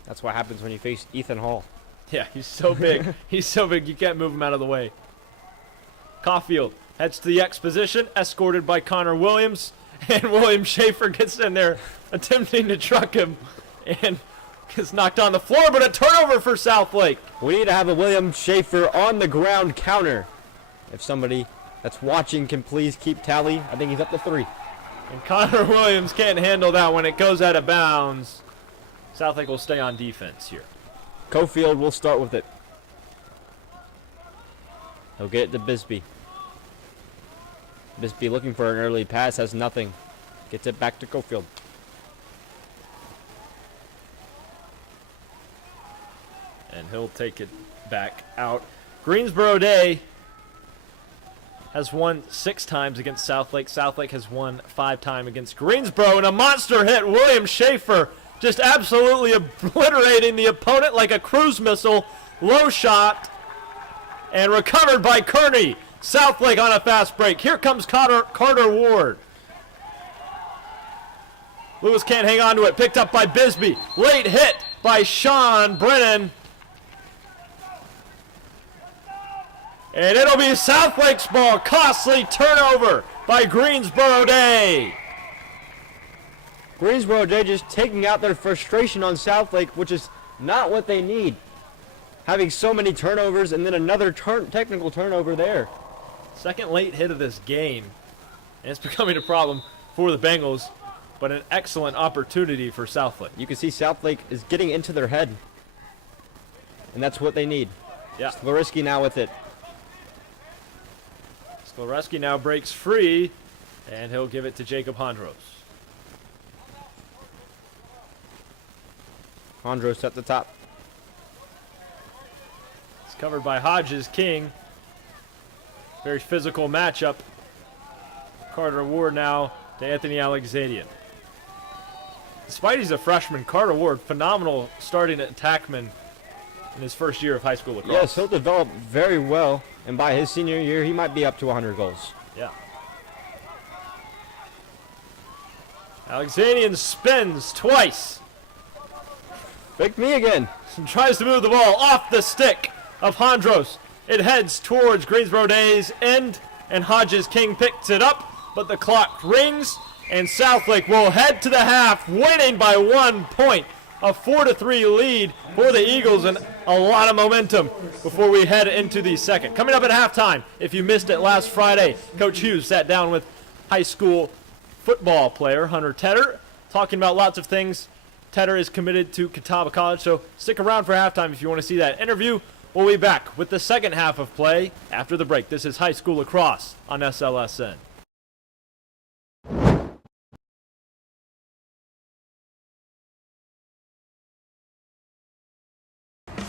That's what happens when you face Ethan Hall. Yeah, he's so big. He's so big you can't move him out of the way. Caulfield heads to the X position, escorted by Connor Williams. And William Schaefer gets in there, attempting to truck him. And gets knocked on the floor, but a turnover for Southlake. We need to have a William Schaefer on the ground counter. If somebody that's watching can please keep tally. I think he's up to 3. And Connor Williams can't handle that when it goes out of bounds. Southlake will stay on defense here. Cofield will start with it. He'll get it to Bisbee. Bisbee looking for an early pass, has nothing. Gets it back to Cofield. And he'll take it back out. Greensboro Day has won 6 times against Southlake. Southlake has won 5 times against Greensboro. And a monster hit, William Schaefer, just absolutely obliterating the opponent like a cruise missile. Low shot and recovered by Kearney. Southlake on a fast break. Here comes Carter Ward. Lewis can't hang on to it. Picked up by Bisbee. Late hit by Sean Brennan. And it'll be Southlake's ball. Costly turnover by Greensboro Day. Greensboro Day just taking out their frustration on Southlake, which is not what they need. Having so many turnovers and then another technical turnover there. Second late hit of this game. And it's becoming a problem for the Bengals, but an excellent opportunity for Southlake. You can see Southlake is getting into their head. And that's what they need. Yeah. Sklereski now with it. Sklereski now breaks free, and he'll give it to Jacob Hondros. Hondros at the top. It's covered by Hodges King. Very physical matchup. Carter Ward now to Anthony Alexandrian. Despite he's a freshman, Carter Ward, phenomenal starting attackman in his first year of high school lacrosse. Yes, he'll develop very well, and by his senior year, he might be up to 100 goals. Yeah. Alexandrian spins twice. Pick me again. And tries to move the ball off the stick of Hondros. It heads towards Greensboro Day's end, and Hodges King picks it up, but the clock rings, and Southlake will head to the half, winning by 1 point. A 4-3 lead for the Eagles, and a lot of momentum before we head into the second. Coming up at halftime, if you missed it last Friday, Coach Hughes sat down with high school football player Hunter Tedder, talking about lots of things. Tedder is committed to Catawba College, so stick around for halftime if you want to see that interview. We'll be back with the second half of play after the break. This is High School Lacrosse on SLSN.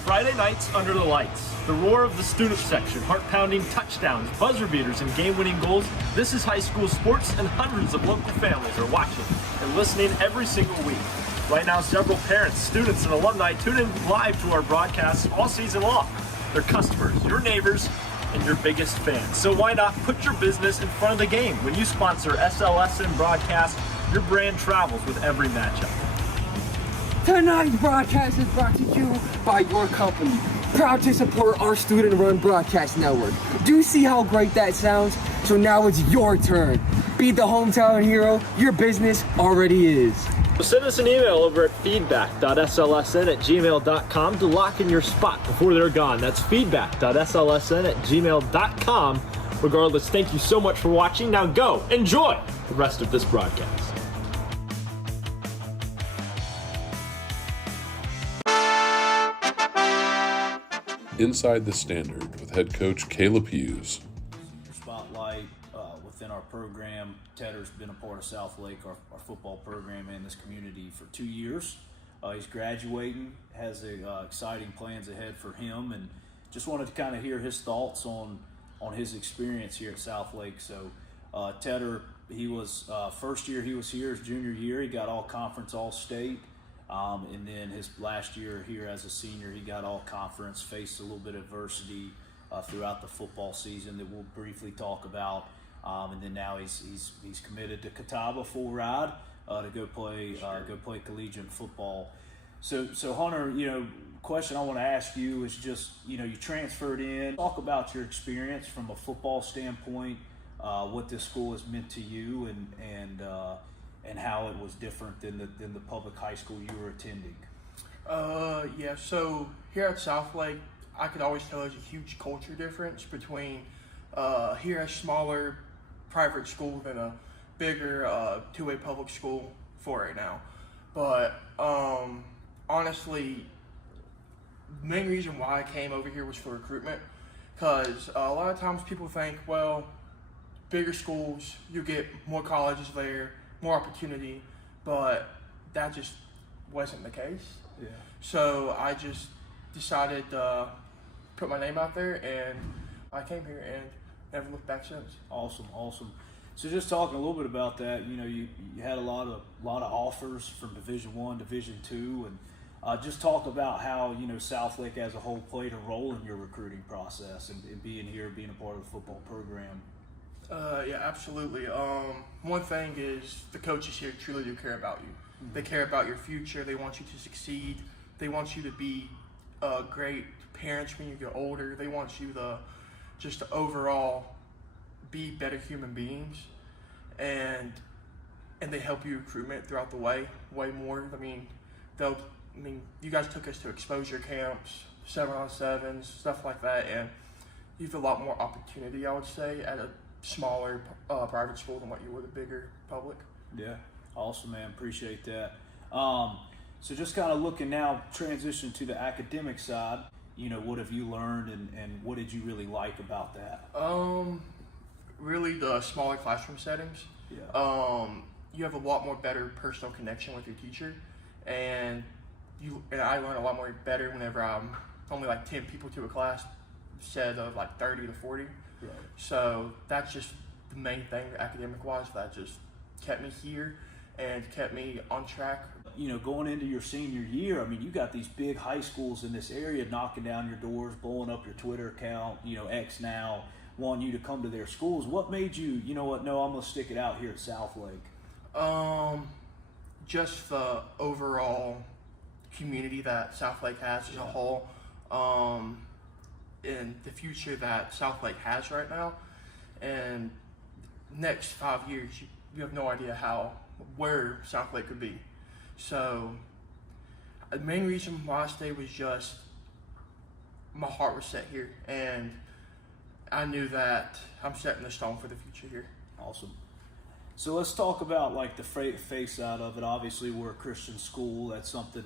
Friday nights under the lights. The roar of the student section, heart-pounding touchdowns, buzzer beaters, and game-winning goals. This is high school sports, and hundreds of local families are watching and listening every single week. Right now, several parents, students, and alumni tune in live to our broadcasts all season long. They're customers, your neighbors, and your biggest fans. So why not put your business in front of the game? When you sponsor SLSN broadcast, your brand travels with every matchup. Tonight's broadcast is brought to you by your company. Proud to support our student-run broadcast network. Do you see how great that sounds? So now it's your turn. Be the hometown hero your business already is. Send us an email over at feedback.slsn@gmail.com to lock in your spot before they're gone. That's feedback.slsn@gmail.com. Regardless, thank you so much for watching. Now go, enjoy the rest of this broadcast. Inside the Standard with head coach Caleb Hughes. Spotlight within our program. Tedder's been a part of Southlake, our football program, and this community for 2 years. He's graduating, has exciting plans ahead for him, and just wanted to kind of hear his thoughts on his experience here at Southlake. So Tedder, he was first year he was here, his junior year, he got all conference, all state. And then his last year here as a senior, he got all conference, faced a little bit of adversity throughout the football season that we'll briefly talk about. And then now he's committed to Catawba full ride to go play collegiate football. So Hunter, question I want to ask you is just, you transferred in. Talk about your experience from a football standpoint, what this school has meant to you, and how it was different than the public high school you were attending. So here at Southlake, I could always tell there's a huge culture difference between here a smaller private school than a bigger two-way public school for right now. But honestly, the main reason why I came over here was for recruitment, because a lot of times people think, well, bigger schools, you get more colleges there, more opportunity, but that just wasn't the case. Yeah. So I just decided to put my name out there, and I came here and never looked back since. Awesome. So just talking a little bit about that, you had a lot of offers from Division I, Division II, and Just talk about how, Southlake as a whole played a role in your recruiting process and being here, being a part of the football program. Yeah, absolutely. One thing is the coaches here truly do care about you. They care about your future. They want you to succeed. They want you to be great parents when you get older. They want you to just overall be better human beings, and they help you recruitment throughout the way more. You guys took us to exposure camps, 7-on-7s, stuff like that, and you have a lot more opportunity, I would say, at a smaller private school than what you would a bigger public. Yeah, awesome, man. Appreciate that. So just kind of looking now, transition to the academic side. What have you learned, and what did you really like about that? Really the smaller classroom settings. Yeah. You have a lot more better personal connection with your teacher, and I learn a lot more better whenever I'm only like 10 people to a class instead of like 30 to 40. Right. So that's just the main thing academic-wise that just kept me here and kept me on track. Going into your senior year, you got these big high schools in this area knocking down your doors, blowing up your Twitter account, X now, wanting you to come to their schools. What made you, no, I'm going to stick it out here at Southlake? Just the overall community that Southlake has as a whole, and the future that Southlake has right now, and next 5 years, you have no idea where Southlake could be. So the main reason why I stayed was just my heart was set here, and I knew that I'm setting the stone for the future here. Awesome. So let's talk about like the faith side of it. Obviously, we're a Christian school. That's something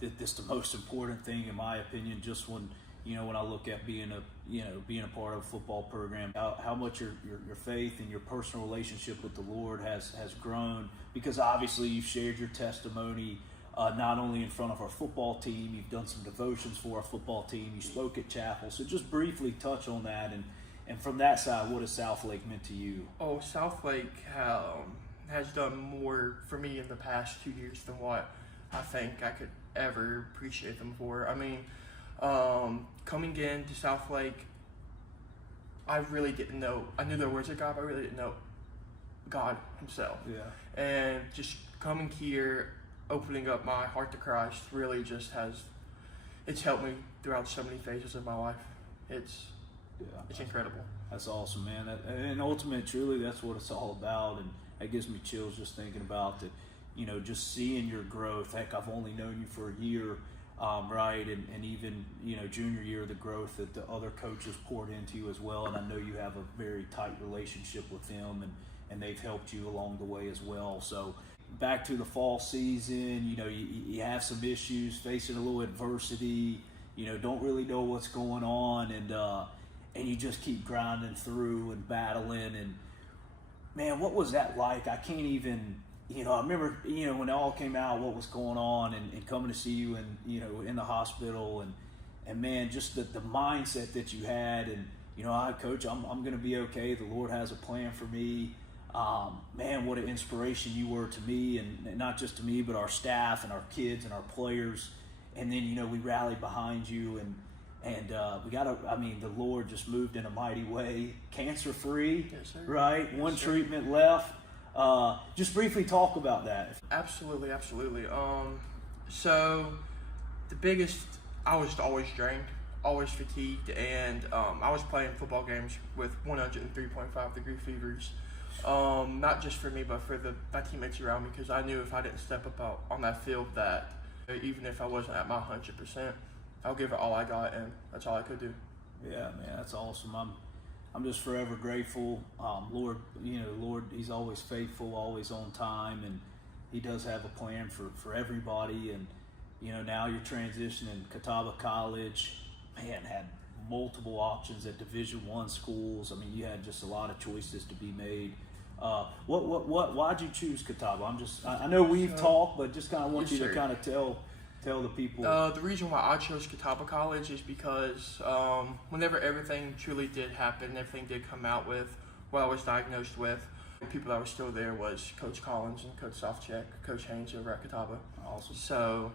that's the most important thing in my opinion. Just when I look at being a part of a football program, how much your faith and your personal relationship with the Lord has grown, because obviously you've shared your testimony not only in front of our football team, you've done some devotions for our football team, you spoke at chapel. So just briefly touch on that, and from that side, what has Southlake meant to you? Oh, Southlake has done more for me in the past 2 years than what I think I could ever appreciate them for. Coming into Southlake, I really didn't know. I knew there was a God, but I really didn't know God himself. Yeah. And just coming here, opening up my heart to Christ really just it's helped me throughout so many phases of my life. It's incredible. That's awesome, man. And ultimately, truly, that's what it's all about. And it gives me chills just thinking about that, just seeing your growth. Heck, I've only known you for a year, right? And even, junior year, the growth that the other coaches poured into you as well. And I know you have a very tight relationship with them, and they've helped you along the way as well. So back to the fall season, you have some issues, facing a little adversity, don't really know what's going on, and you just keep grinding through and battling. And man, what was that like? I can't even, I remember, when it all came out, what was going on, and coming to see you and, in the hospital, and man, just the mindset that you had, and, Coach, I'm going to be okay. The Lord has a plan for me. Man, what an inspiration you were to me, and not just to me, but our staff and our kids and our players. And then, we rallied behind you, and the Lord just moved in a mighty way. Cancer-free, yes, sir. Right? Yes, One sir. treatment left. Just briefly talk about that. Absolutely. So the biggest, I was always drained, always fatigued, and I was playing football games with 103.5 degree fevers. Not just for me, but for my teammates around me, because I knew if I didn't step up out on that field, that even if I wasn't at my 100%, I'll give it all I got, and that's all I could do. Yeah, man, that's awesome. I'm just forever grateful. Lord, He's always faithful, always on time, and He does have a plan for everybody. And now you're transitioning. Catawba College, man, had multiple options at Division I schools. You had just a lot of choices to be made. Why'd you choose Catawba? I know we've talked, but just kind of want Yes, you to sir. kind of tell the people. The reason why I chose Catawba College is because whenever everything truly did happen, everything did come out with what I was diagnosed with, the people that were still there was Coach Collins and Coach Sofcheck, Coach Haynes over at Catawba. Awesome. So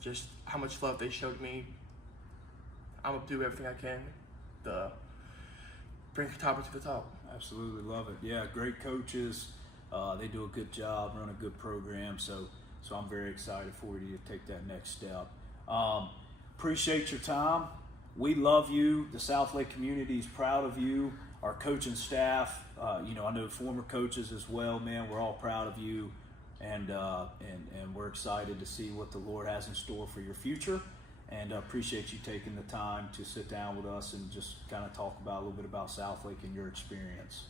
just how much love they showed me. I'm gonna do everything I can to bring Catawba to the top. Absolutely love it. Yeah, great coaches. They do a good job, run a good program. So I'm very excited for you to take that next step. Appreciate your time. We love you. The SouthLake community is proud of you. Our coaching staff, I know former coaches as well, man. We're all proud of you, and we're excited to see what the Lord has in store for your future. And appreciate you taking the time to sit down with us and just kind of talk about a little bit about Southlake and your experience.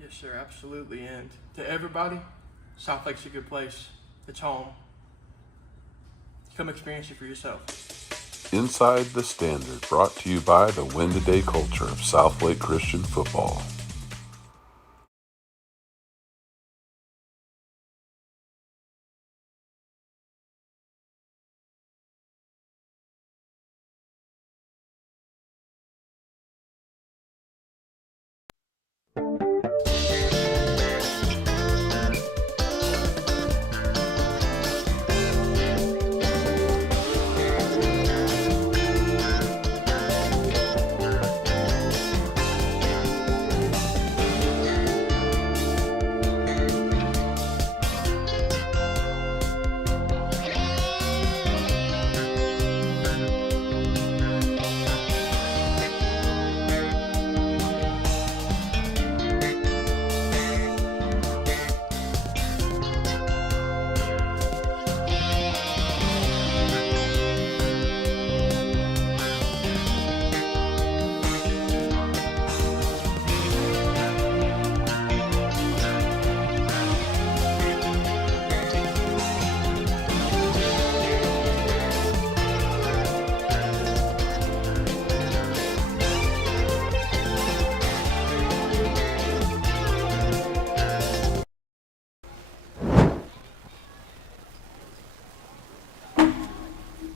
Yes, sir, absolutely. And to everybody, Southlake's a good place. It's home. Come experience it for yourself. Inside the Standard, brought to you by the win-today culture of SouthLake Christian football.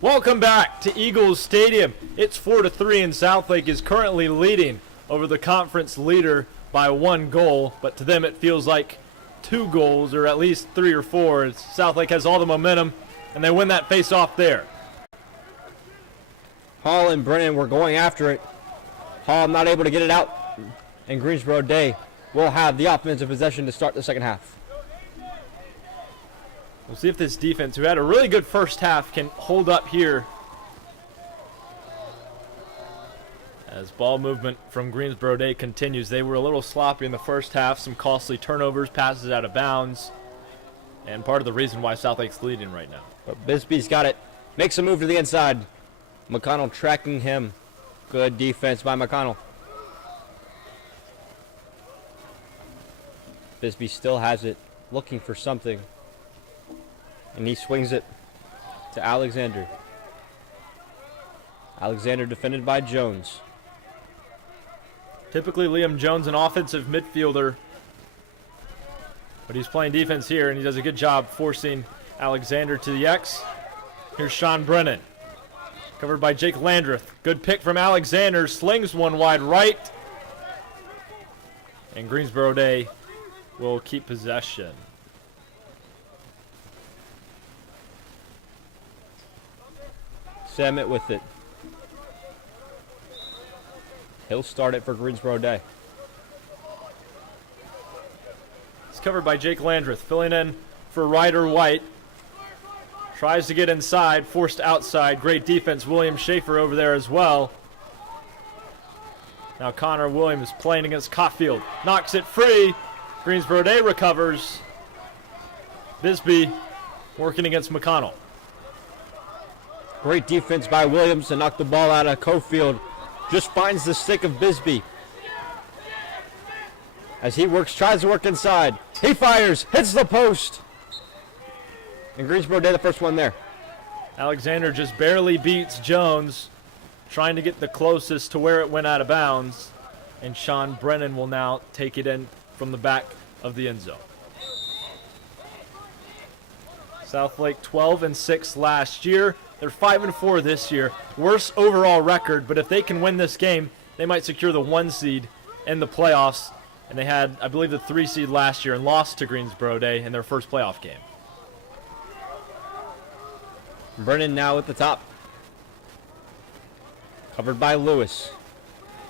Welcome back to Eagles Stadium. It's 4-3 and Southlake is currently leading over the conference leader by 1 goal, but to them it feels like 2 goals, or at least 3 or 4. Southlake has all the momentum, and they win that face-off there. Hall and Brennan were going after it. Hall not able to get it out, and Greensboro Day will have the offensive possession to start the second half. We'll see if this defense, who had a really good first half, can hold up here. As ball movement from Greensboro Day continues. They were a little sloppy in the first half. Some costly turnovers, passes out of bounds. And part of the reason why Southlake's leading right now. But Bisbee's got it. Makes a move to the inside. McConnell tracking him. Good defense by McConnell. Bisbee still has it. Looking for something. And he swings it to Alexander. Alexander defended by Jones. Typically Liam Jones, an offensive midfielder. But he's playing defense here, and he does a good job forcing Alexander to the X. Here's Sean Brennan. Covered by Jake Landreth. Good pick from Alexander. Slings one wide right. And Greensboro Day will keep possession. Samet with it. He'll start it for Greensboro Day. It's covered by Jake Landreth, filling in for Ryder White. Tries to get inside, forced outside. Great defense. William Schaefer over there as well. Now Connor Williams playing against Caulfield. Knocks it free. Greensboro Day recovers. Bisbee working against McConnell. Great defense by Williams to knock the ball out of Caulfield. Just finds the stick of Bisbee. As he tries to work inside. He fires, hits the post. And Greensboro Day the first one there. Alexander just barely beats Jones, trying to get the closest to where it went out of bounds. And Sean Brennan will now take it in from the back of the end zone. Southlake 12-6 last year. They're 5-4 this year. Worst overall record, but if they can win this game, they might secure the 1 seed in the playoffs. And they had, I believe, the 3 seed last year and lost to Greensboro Day in their first playoff game. Brennan now at the top. Covered by Lewis.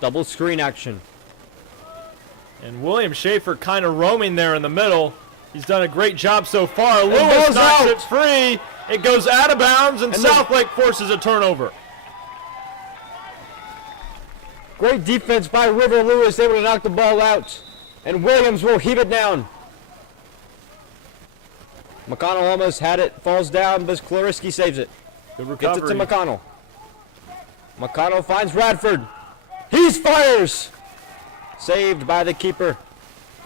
Double screen action. And William Schaefer kind of roaming there in the middle. He's done a great job so far. Lewis knocks it free. It goes out of bounds, and Southlake forces a turnover. Great defense by River Lewis, able to knock the ball out. And Williams will heave it down. McConnell almost had it, falls down, but Klariski saves it. Good recovery. Gets it to McConnell. McConnell finds Radford. He fires! Saved by the keeper.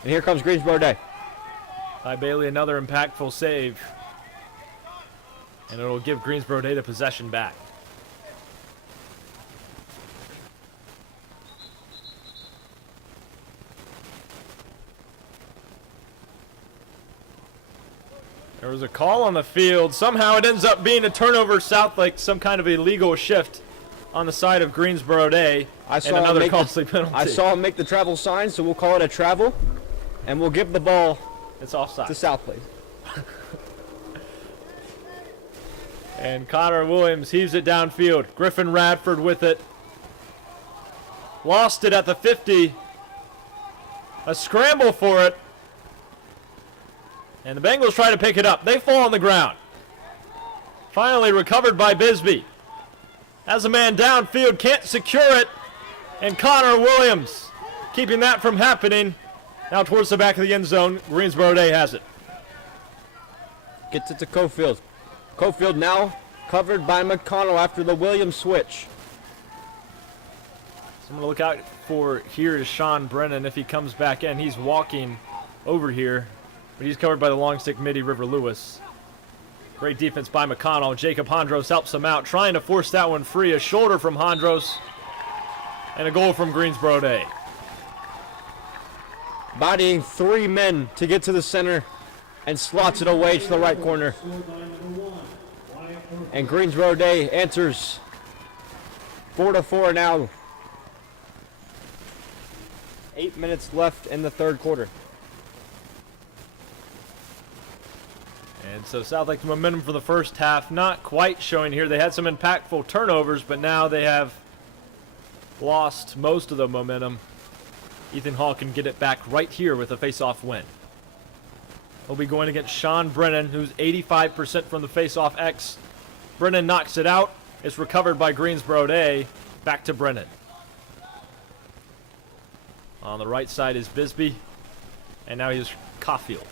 And here comes Greensboro Day. Ty Bailey, another impactful save. And it'll give Greensboro Day the possession back. There was a call on the field. Somehow it ends up being a turnover. Southlake, some kind of illegal shift on the side of Greensboro Day. And another costly penalty. I saw him make the travel sign, so we'll call it a travel. And we'll give the ball It's offside. to Southlake. And Connor Williams heaves it downfield. Griffin Radford with it. Lost it at the 50. A scramble for it. And the Bengals try to pick it up. They fall on the ground. Finally recovered by Bisbee. Has a man downfield, can't secure it. And Connor Williams keeping that from happening. Now towards the back of the end zone. Greensboro Day has it. Gets it to Cofield. Cofield now covered by McConnell after the Williams switch. Someone to look out for here is Sean Brennan. If he comes back in, he's walking over here. But he's covered by the long stick midi, River Lewis. Great defense by McConnell. Jacob Hondros helps him out, trying to force that one free. A shoulder from Hondros. And a goal from Greensboro Day. Bodying 3 men to get to the center and slots it away to the right corner. And Greensboro Day answers 4-4 now. 8 minutes left in the third quarter. And so Southlake's momentum for the first half not quite showing here. They had some impactful turnovers, but now they have lost most of the momentum. Ethan Hall can get it back right here with a face-off win. He'll be going against Sean Brennan, who's 85% from the face-off X. Brennan knocks it out. It's recovered by Greensboro Day. Back to Brennan. On the right side is Bisbee. And now he's Caulfield.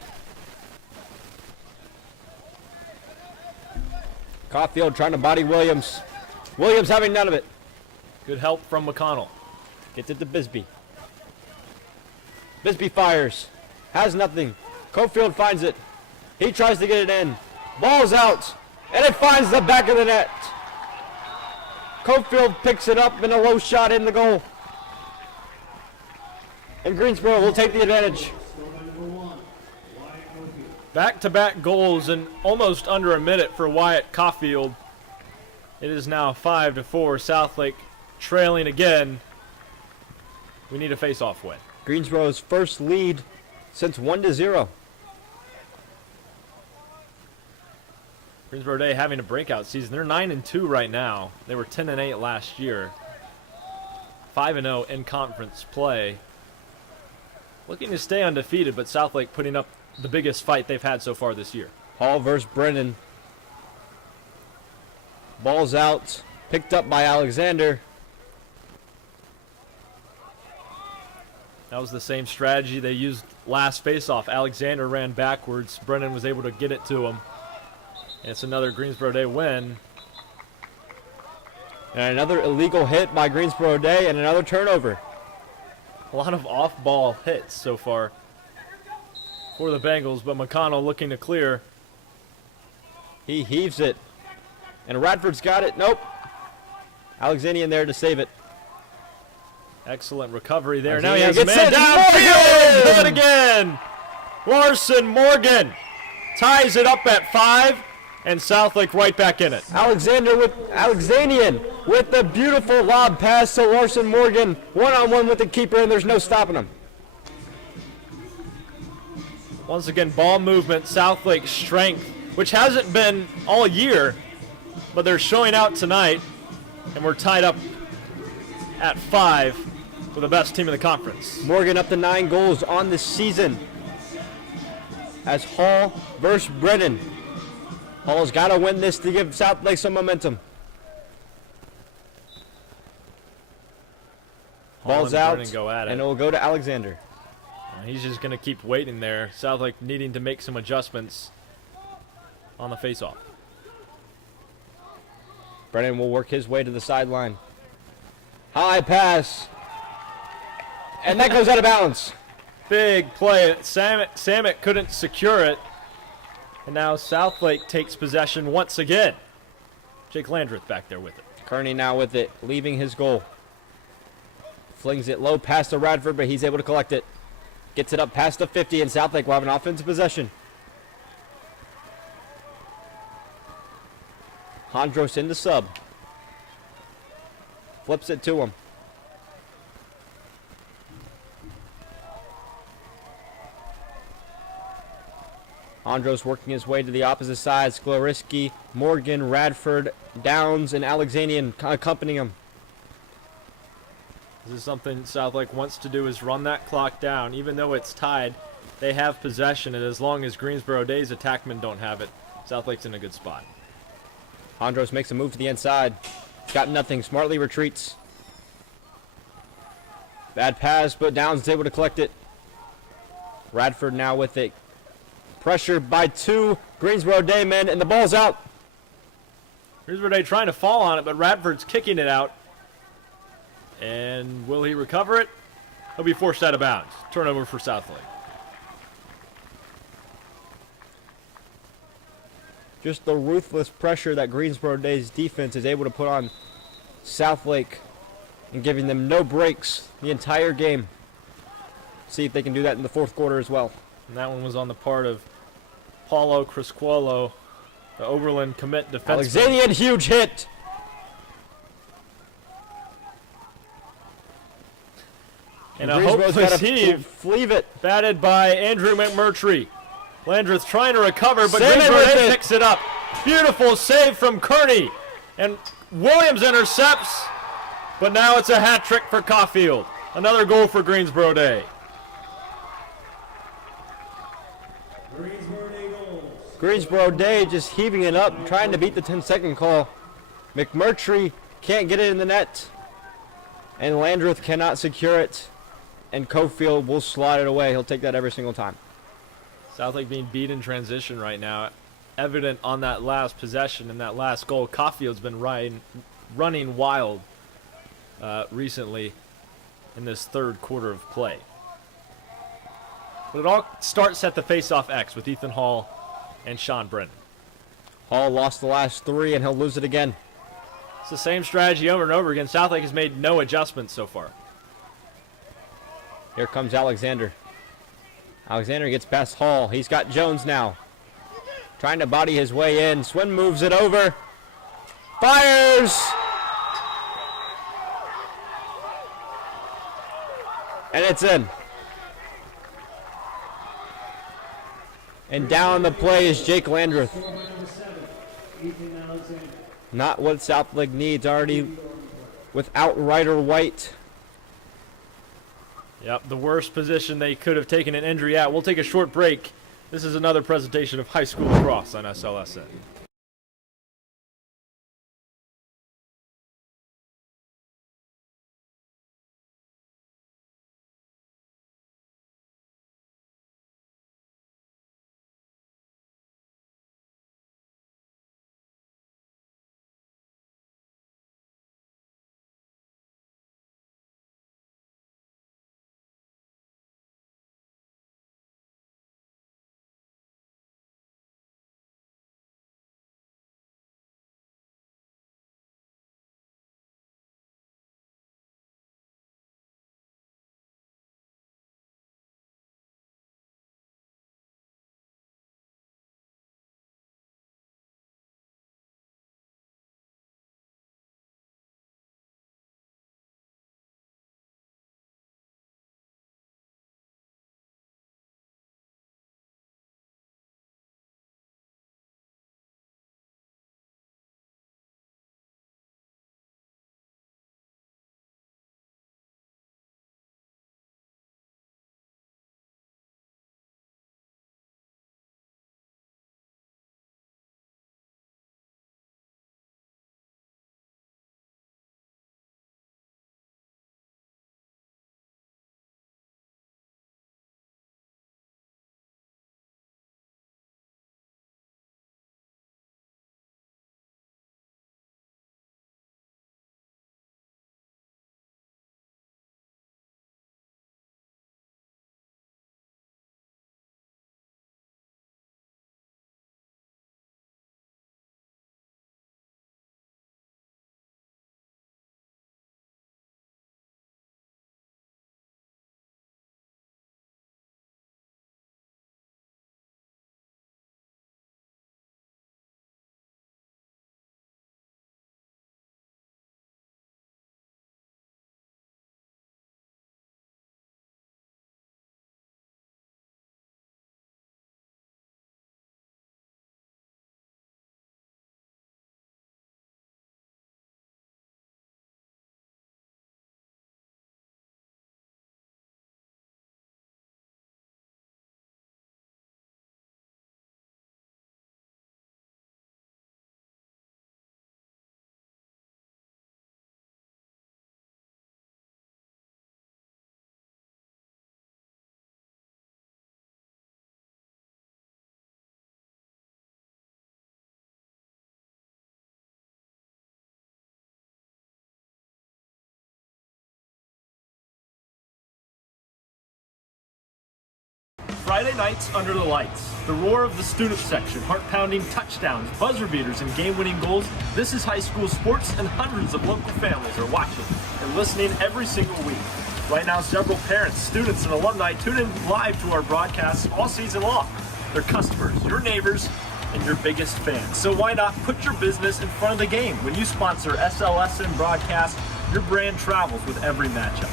Caulfield trying to body Williams. Williams having none of it. Good help from McConnell. Gets it to Bisbee. Bisbee fires. Has nothing. Cofield finds it. He tries to get it in. Ball's out. And it finds the back of the net. Cofield picks it up in a low shot in the goal. And Greensboro will take the advantage. Back-to-back goals in almost under a minute for Wyatt Caulfield. It is now 5-4. Southlake trailing again. We need a face-off win. Greensboro's first lead since 1-0. Greensboro Day having a breakout season. They're 9-2 right now. They were 10-8 last year. 5-0 in conference play. Looking to stay undefeated, but Southlake putting up the biggest fight they've had so far this year. Hall versus Brennan. Ball's out. Picked up by Alexander. That was the same strategy they used last faceoff. Alexander ran backwards. Brennan was able to get it to him. And it's another Greensboro Day win. And another illegal hit by Greensboro Day and another turnover. A lot of off-ball hits so far for the Bengals, but McConnell looking to clear. He heaves it. And Radford's got it. Nope. Alexanian there to save it. Excellent recovery there. Alexanian Now he has a gets man it. downfield. Morgan! Good again. Larson Morgan ties it up at 5, and Southlake right back in it. Alexanian with the beautiful lob pass to Larson Morgan. One-on-one with the keeper, and there's no stopping him. Once again, ball movement, Southlake's strength, which hasn't been all year, but they're showing out tonight, and we're tied up at 5 with the best team in the conference. Morgan up to 9 goals on the season as Hall versus Brennan. Hall's got to win this to give Southlake some momentum. Ball's out, go at it. and it will go to Alexander. He's just going to keep waiting there. Southlake needing to make some adjustments on the faceoff. Brennan will work his way to the sideline. High pass. And that goes out of bounds. Big play. Samet couldn't secure it. And now Southlake takes possession once again. Jake Landreth back there with it. Kearney now with it, leaving his goal. Flings it low past to Radford, but he's able to collect it. Gets it up past the 50, and Southlake will have an offensive possession. Hondros in the sub. Flips it to him. Hondros working his way to the opposite side. Sklariski, Morgan, Radford, Downs, and Alexanian accompanying him. This is something Southlake wants to do, is run that clock down. Even though it's tied, they have possession, and as long as Greensboro Day's attackmen don't have it, Southlake's in a good spot. Hondros makes a move to the inside. Got nothing. Smartly retreats. Bad pass, but Downs is able to collect it. Radford now with it. Pressured by 2 Greensboro Day men, and the ball's out. Greensboro Day trying to fall on it, but Radford's kicking it out. And will he recover it? He'll be forced out of bounds. Turnover for Southlake. Just the ruthless pressure that Greensboro Day's defense is able to put on Southlake and giving them no breaks the entire game. See if they can do that in the fourth quarter as well. And that one was on the part of Paulo Criscuolo, the Oberlin commit defenseman. Alexanian, huge hit. And a hopeless heave, batted by Andrew McMurtry. Landreth trying to recover, but Greensboro Day picks it up. Beautiful save from Kearney. And Williams intercepts, but now it's a hat trick for Caulfield. Another goal for Greensboro Day. Greensboro Day just heaving it up, trying to beat the 10-second call. McMurtry can't get it in the net, and Landreth cannot secure it, and Caulfield will slide it away. He'll take that every single time. Southlake being beat in transition right now. Evident on that last possession and that last goal. Caulfield's been running wild recently in this third quarter of play. But it all starts at the face-off X with Ethan Hall and Sean Brennan. Hall lost the last 3, and he'll lose it again. It's the same strategy over and over again. Southlake has made no adjustments so far. Here comes Alexander. Alexander gets past Hall. He's got Jones now. Trying to body his way in. Swin moves it over. Fires! And it's in. And down the play is Jake Landreth. Not what Southlake needs, already without Ryder White. Yep, the worst position they could have taken an injury at. We'll take a short break. This is another presentation of high school lacrosse on SLSN. Friday nights under the lights. The roar of the student section, heart-pounding touchdowns, buzzer beaters, and game-winning goals. This is high school sports, and hundreds of local families are watching and listening every single week. Right now, several parents, students, and alumni tune in live to our broadcasts all season long. They're customers, your neighbors, and your biggest fans. So why not put your business in front of the game? When you sponsor SLSN broadcast, your brand travels with every matchup.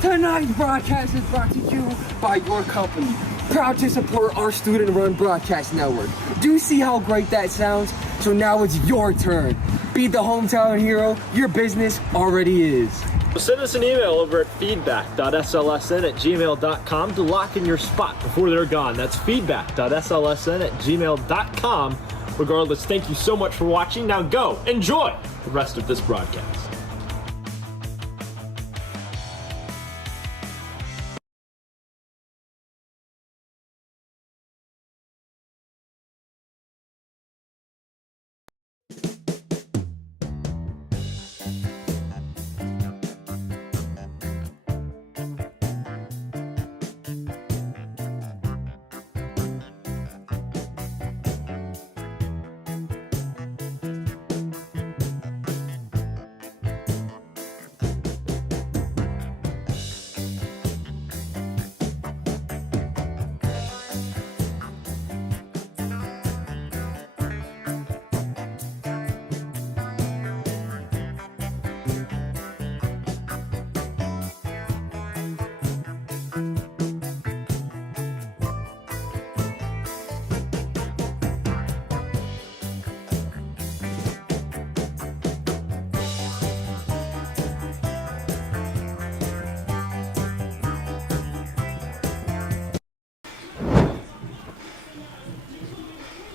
Tonight's broadcast is brought to you by your company. Proud to support our student-run broadcast network. Do you see how great that sounds? So now it's your turn. Be the hometown hero your business already is. Send us an email over at feedback.slsn@gmail.com to lock in your spot before they're gone. That's feedback.slsn@gmail.com. Regardless, thank you so much for watching. Now go enjoy the rest of this broadcast.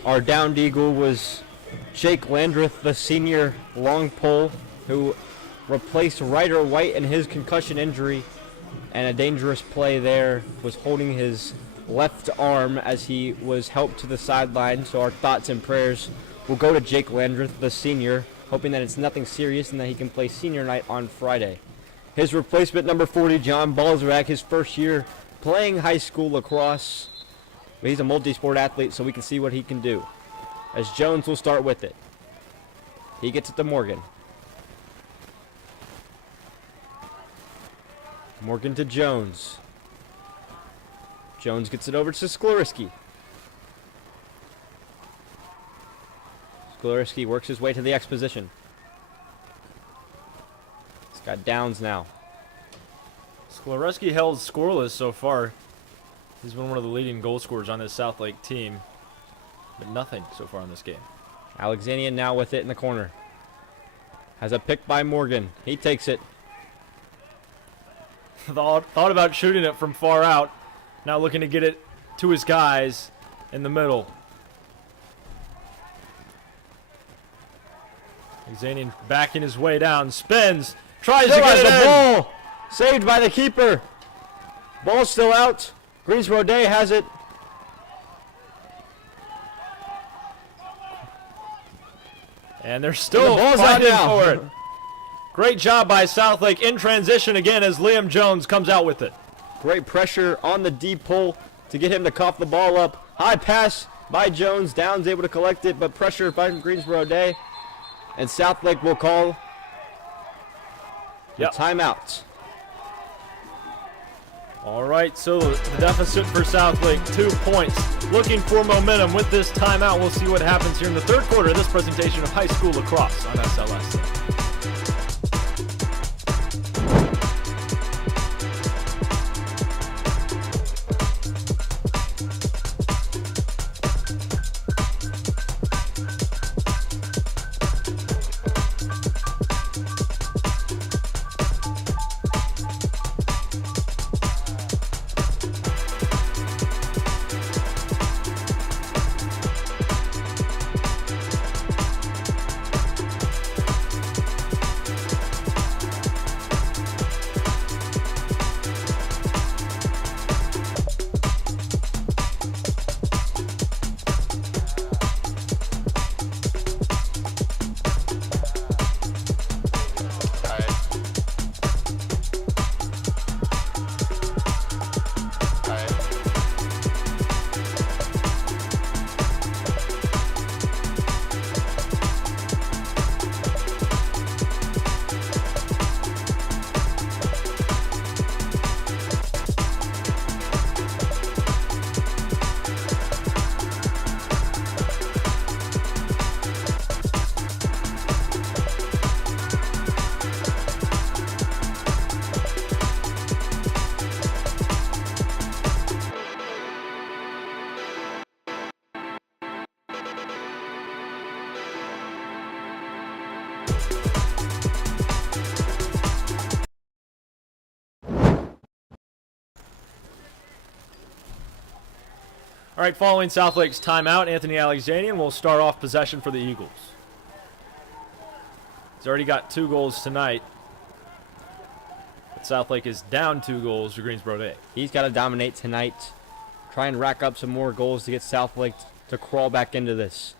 Our downed Eagle was Jake Landreth, the senior long pole, who replaced Ryder White in his concussion injury, and a dangerous play there was holding his left arm as he was helped to the sideline. So our thoughts and prayers will go to Jake Landreth, the senior, hoping that it's nothing serious and that he can play senior night on Friday. His replacement, number 40, John Balzerac, his first year playing high school lacrosse. But he's a multi-sport athlete, so we can see what he can do. As Jones will start with it. He gets it to Morgan. Morgan to Jones. Jones gets it over to Sklariski. Sklariski works his way to the X position. He's got downs now. Sklariski held scoreless so far. He's been one of the leading goal scorers on this Southlake team, but nothing so far in this game. Alexanian now with it in the corner. Has a pick by Morgan. He takes it. Thought about shooting it from far out. Now looking to get it to his guys in the middle. Alexanian backing his way down. Spins. Tries to get it in. Ball. Saved by the keeper. Ball's still out. Greensboro Day has it. And they're still And the ball's out fighting now. for it. Great job by Southlake in transition again as Liam Jones comes out with it. Great pressure on the deep pull to get him to cough the ball up. High pass by Jones. Downs able to collect it, but pressure by Greensboro Day. And Southlake will call the timeout. All right, so the deficit for Southlake, 2 points. Looking for momentum with this timeout. We'll see what happens here in the third quarter of this presentation of high school lacrosse on SLSN. All right, following Southlake's timeout, Anthony Alexanian will start off possession for the Eagles. He's already got 2 goals tonight. But Southlake is down 2 goals to Greensboro Day. He's got to dominate tonight. Try and rack up some more goals to get Southlake to crawl back into this.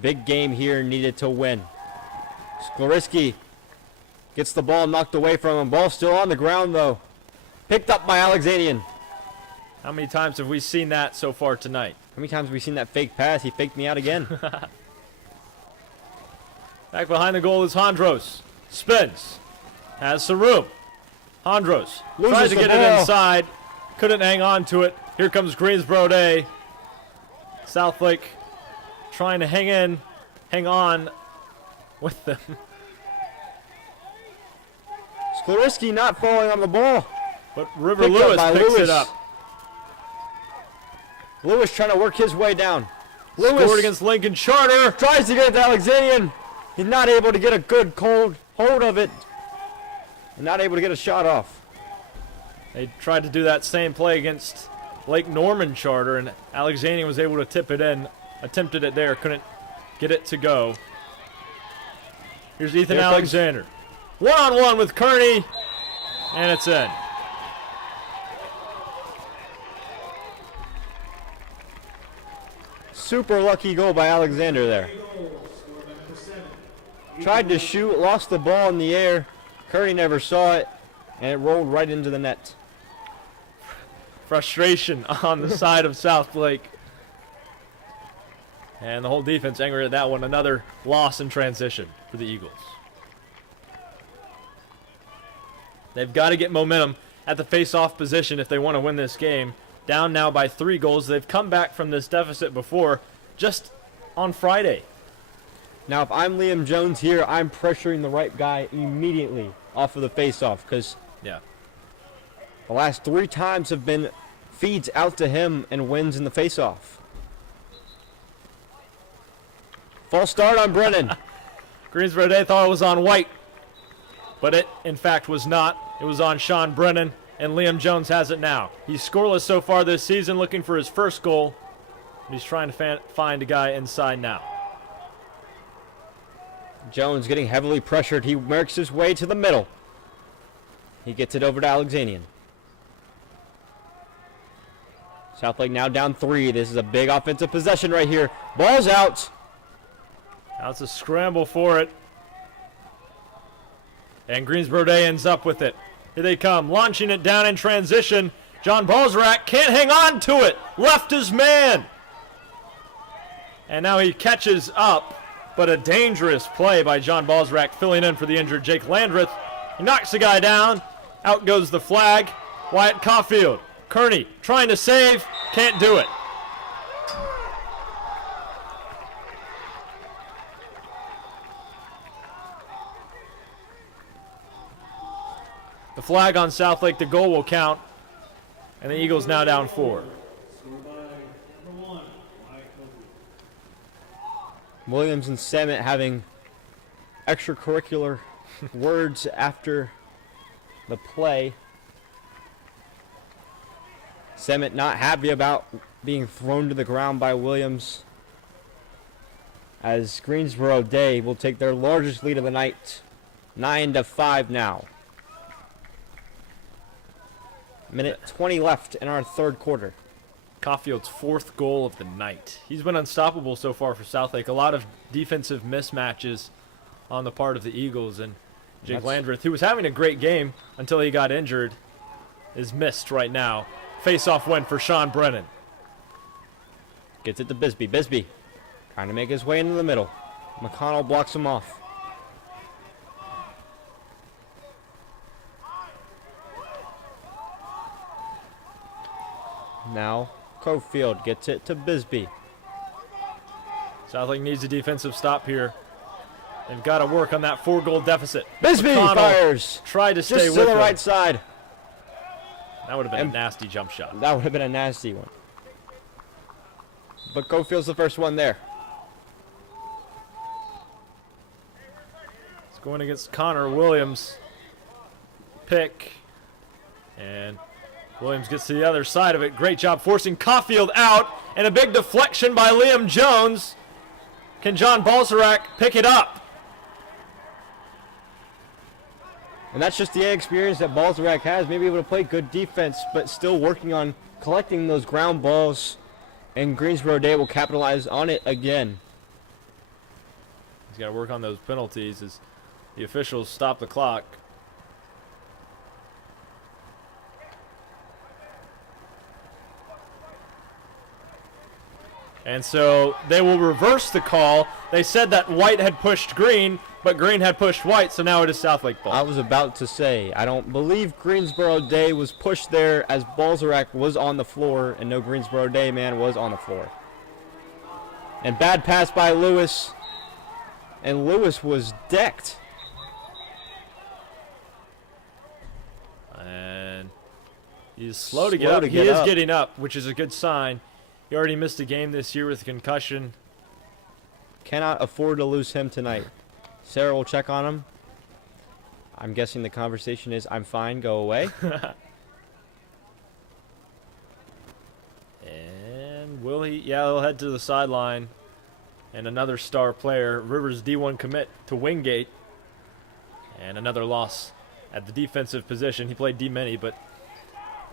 Big game here needed to win. Sklariski gets the ball knocked away from him. Ball still on the ground, though. Picked up by Alexanian. How many times have we seen that so far tonight? How many times have we seen that fake pass? He faked me out again. Back behind the goal is Hondros. Spins. Has some room. Hondros tries to get it inside. Couldn't hang on to it. Here comes Greensboro Day. Southlake trying to hang on with them. Sklariski not falling on the ball. But River Lewis picks it up. Lewis trying to work his way down. Lewis scored against Lincoln Charter. Tries to get it to Alexanian. He's not able to get a good cold hold of it. And not able to get a shot off. They tried to do that same play against Lake Norman Charter, and Alexanian was able to tip it in. Attempted it there, couldn't get it to go. Here's Ethan Alexander. One-on-one with Kearney, and it's in. Super lucky goal by Alexander there. Tried to shoot, lost the ball in the air. Kearney never saw it, and it rolled right into the net. Frustration on the side of Southlake. And the whole defense angry at that one. Another loss in transition for the Eagles. They've got to get momentum at the face-off position if they want to win this game. Down now by 3 goals. They've come back from this deficit before, just on Friday. Now, if I'm Liam Jones here, I'm pressuring the right guy immediately off of the face-off, because the last 3 times have been feeds out to him and wins in the face-off. False start on Brennan. Greensboro Day thought it was on White, but it, in fact, was not. It was on Sean Brennan, and Liam Jones has it now. He's scoreless so far this season, looking for his first goal. He's trying to find a guy inside now. Jones getting heavily pressured. He works his way to the middle. He gets it over to Alexanian. Southlake now down 3. This is a big offensive possession right here. Ball's out. Now it's a scramble for it. And Greensboro Day ends up with it. Here they come, launching it down in transition. John Balzarak can't hang on to it. Left his man. And now he catches up. But a dangerous play by John Balzarak, filling in for the injured Jake Landreth. He knocks the guy down. Out goes the flag. Wyatt Caulfield. Kearney trying to save. Can't do it. The flag on Southlake, the goal will count. And the Eagles now down 4. Williams and Semmett having extracurricular words after the play. Semmett not happy about being thrown to the ground by Williams, as Greensboro Day will take their largest lead of the night, 9-5 now. Minute 20 left in our 3rd quarter. Caulfield's 4th goal of the night. He's been unstoppable so far for Southlake. A lot of defensive mismatches on the part of the Eagles. And Jake Landreth, who was having a great game until he got injured, is missed right now. Face-off win for Sean Brennan. Gets it to Bisbee. Bisbee trying to make his way into the middle. McConnell blocks him off. Now Caulfield gets it to Bisbee. Southlake needs a defensive stop here. They've got to work on that 4-goal deficit. Bisbee McConnell fires. Tried to stay just with to the him. right side. That would have been a nasty jump shot. That would have been a nasty one. But Cofield's the first one there. It's going against Connor Williams. Pick. And Williams gets to the other side of it. Great job forcing Caulfield out, and a big deflection by Liam Jones. Can John Balzarak pick it up? And that's just the experience that Balzarak has. Maybe able to play good defense, but still working on collecting those ground balls. And Greensboro Day will capitalize on it again. He's got to work on those penalties as the officials stop the clock. And so they will reverse the call. They said that White had pushed Green, but Green had pushed White, so now it is Southlake ball. I was about to say, I don't believe Greensboro Day was pushed there as Balzarak was on the floor, and no Greensboro Day man was on the floor. And bad pass by Lewis, and Lewis was decked. And he's slow to get up. He is getting up, which is a good sign. He already missed a game this year with a concussion. Cannot afford to lose him tonight. Sarah will check on him. I'm guessing the conversation is, I'm fine, go away. And will he? Yeah, he'll head to the sideline. And another star player, Rivers D1 commit to Wingate. And another loss at the defensive position. He played D-many, but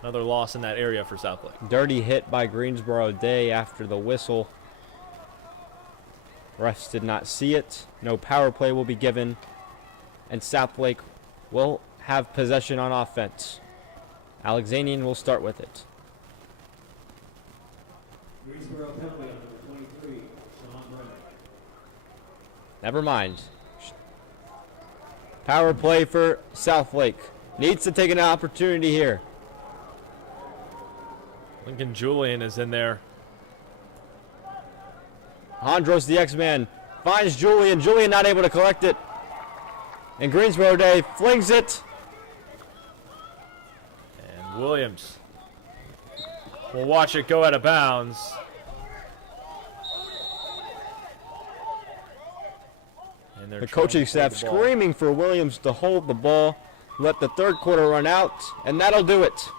another loss in that area for Southlake. Dirty hit by Greensboro Day after the whistle. Refs did not see it. No power play will be given. And Southlake will have possession on offense. Alexanian will start with it. Greensboro penalty on number 23, Sean Bennett. Never mind. Power play for Southlake. Needs to take an opportunity here. Lincoln Julian is in there. Hondros, the X-Man, finds Julian. Julian not able to collect it. And Greensboro Day flings it. And Williams will watch it go out of bounds. And The coaching staff screaming for Williams to hold the ball. Let the third quarter run out, and that'll do it.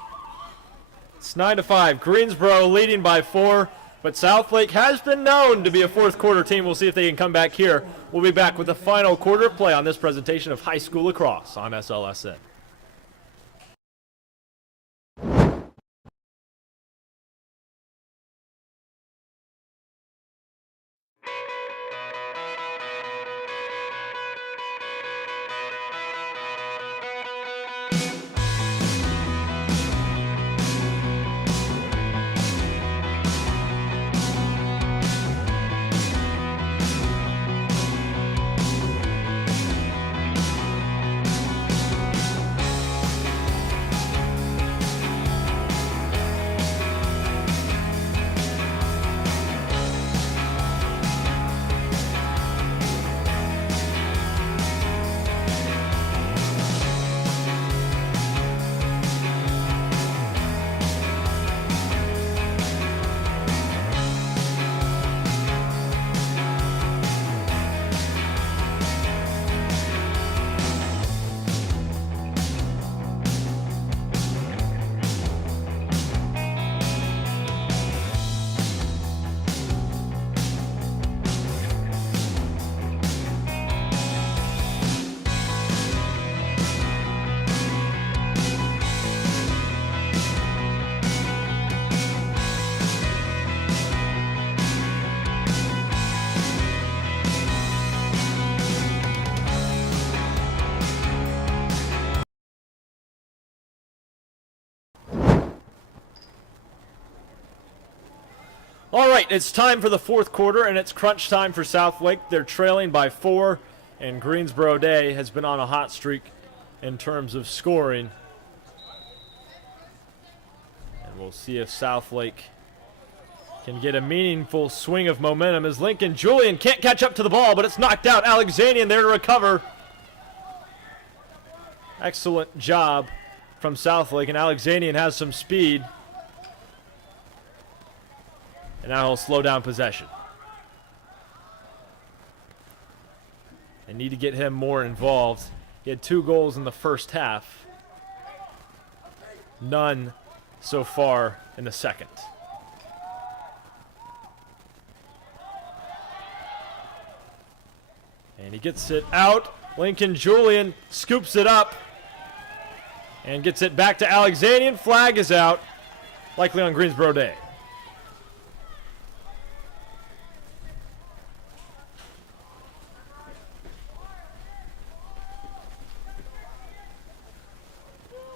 It's 9-5. Greensboro leading by 4, but Southlake has been known to be a fourth quarter team. We'll see if they can come back here. We'll be back with the final quarter of play on this presentation of high school lacrosse on SLSN. All right, it's time for the fourth quarter, and it's crunch time for Southlake. They're trailing by 4, and Greensboro Day has been on a hot streak in terms of scoring. And we'll see if Southlake can get a meaningful swing of momentum as Lincoln Julian can't catch up to the ball, but it's knocked out. Alexanian there to recover. Excellent job from Southlake, and Alexanian has some speed. And now he'll slow down possession. They need to get him more involved. He had 2 goals in the first half. None so far in the second. And he gets it out. Lincoln Julian scoops it up and gets it back to Alexandrian. Flag is out, likely on Greensboro Day.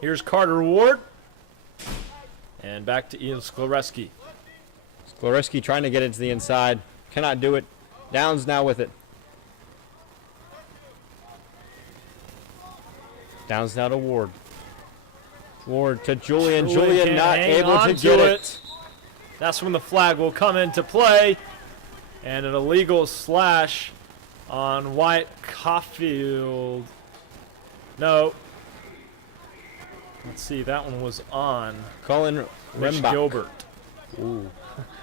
Here's Carter Ward. And back to Ian Sklereski. Sklereski trying to get it to the inside. Cannot do it. Downs now with it. Downs now to Ward. Ward to Julian. Julian not able to get it. That's when the flag will come into play. And an illegal slash on Wyatt Caulfield. No. Let's see, that one was on Colin Mitch Rembach. Gilbert. Ooh.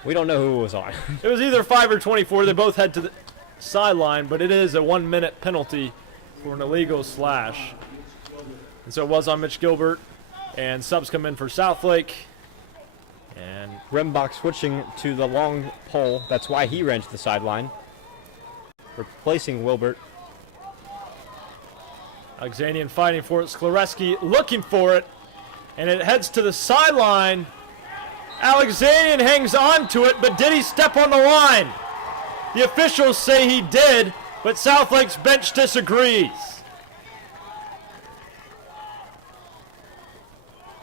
We don't know who it was on. It was either 5 or 24. They both head to the sideline, but it is a 1-minute penalty for an illegal slash. And so it was on Mitch Gilbert. And subs come in for Southlake. And Rembach switching to the long pole. That's why he ran to the sideline. Replacing Wilbert. Alexandrian fighting for it. Sklereski looking for it. And it heads to the sideline. Alexandrian hangs on to it, but did he step on the line? The officials say he did, but Southlake's bench disagrees.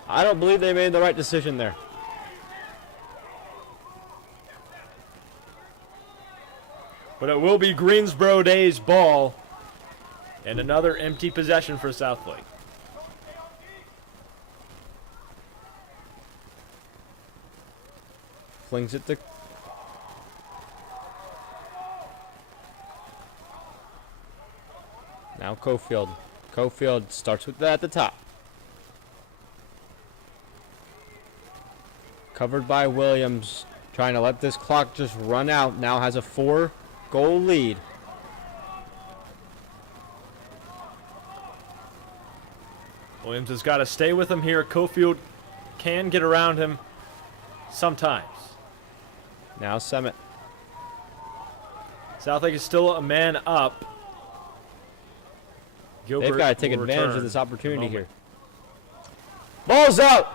I don't believe they made the right decision there. But it will be Greensboro Day's ball. And another empty possession for Southlake. Flings it to... Now Cofield. Cofield starts with that at the top. Covered by Williams. Trying to let this clock just run out. Now has a 4-goal lead. Williams has got to stay with him here. Cofield can get around him sometimes. Now Summit. Southlake is still a man up. Gilbert They've got to take will advantage return of this opportunity in a here. moment. Ball's out!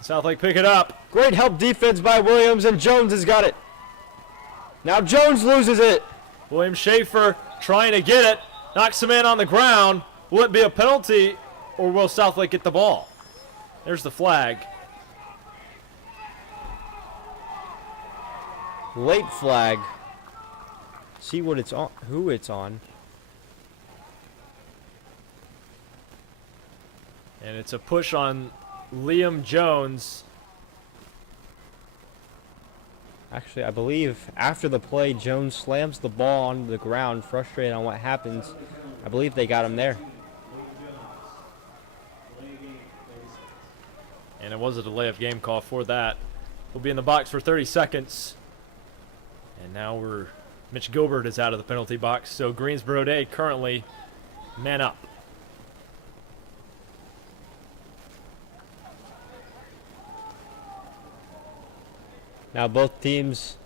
Southlake pick it up. Great help defense by Williams, and Jones has got it. Now Jones loses it. William Schaefer trying to get it. Knocks the man on the ground. Will it be a penalty, or will Southlake get the ball? There's the flag. Late flag. See what it's on, who it's on. And it's a push on Liam Jones. Actually, I believe after the play, Jones slams the ball onto the ground, frustrated on what happens. I believe they got him there. And it was a delay of game call for that. We'll be in the box for 30 seconds. And now Mitch Gilbert is out of the penalty box. So Greensboro Day currently man up. Now both teams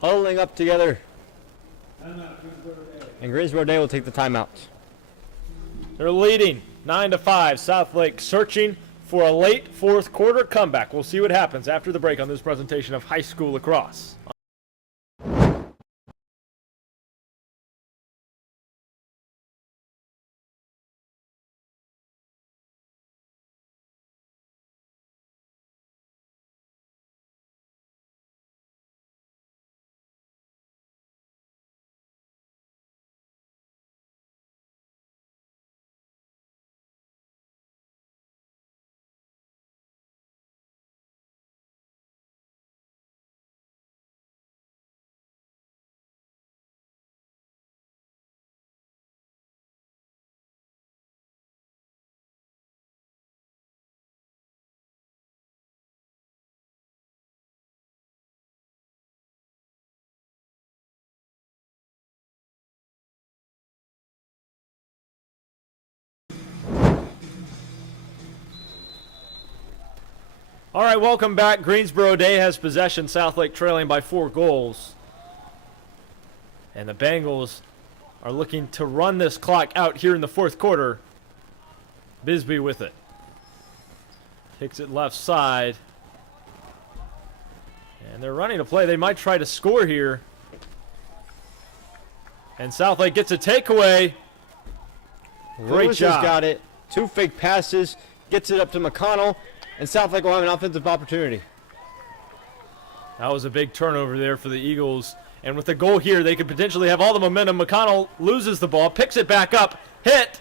huddling up together. And Greensboro Day will take the timeout. They're leading 9-5. Southlake searching for a late fourth quarter comeback. We'll see what happens after the break on this presentation of high school lacrosse. All right, welcome back. Greensboro Day has possession. Southlake trailing by 4 goals. And the Bengals are looking to run this clock out here in the fourth quarter. Bisbee with it. Kicks it left side. And they're running a play. They might try to score here. And Southlake gets a takeaway. Great Lewis job. has got it. 2 fake passes. Gets it up to McConnell. And Southlake will have an offensive opportunity. That was a big turnover there for the Eagles. And with the goal here, they could potentially have all the momentum. McConnell loses the ball, picks it back up, hit.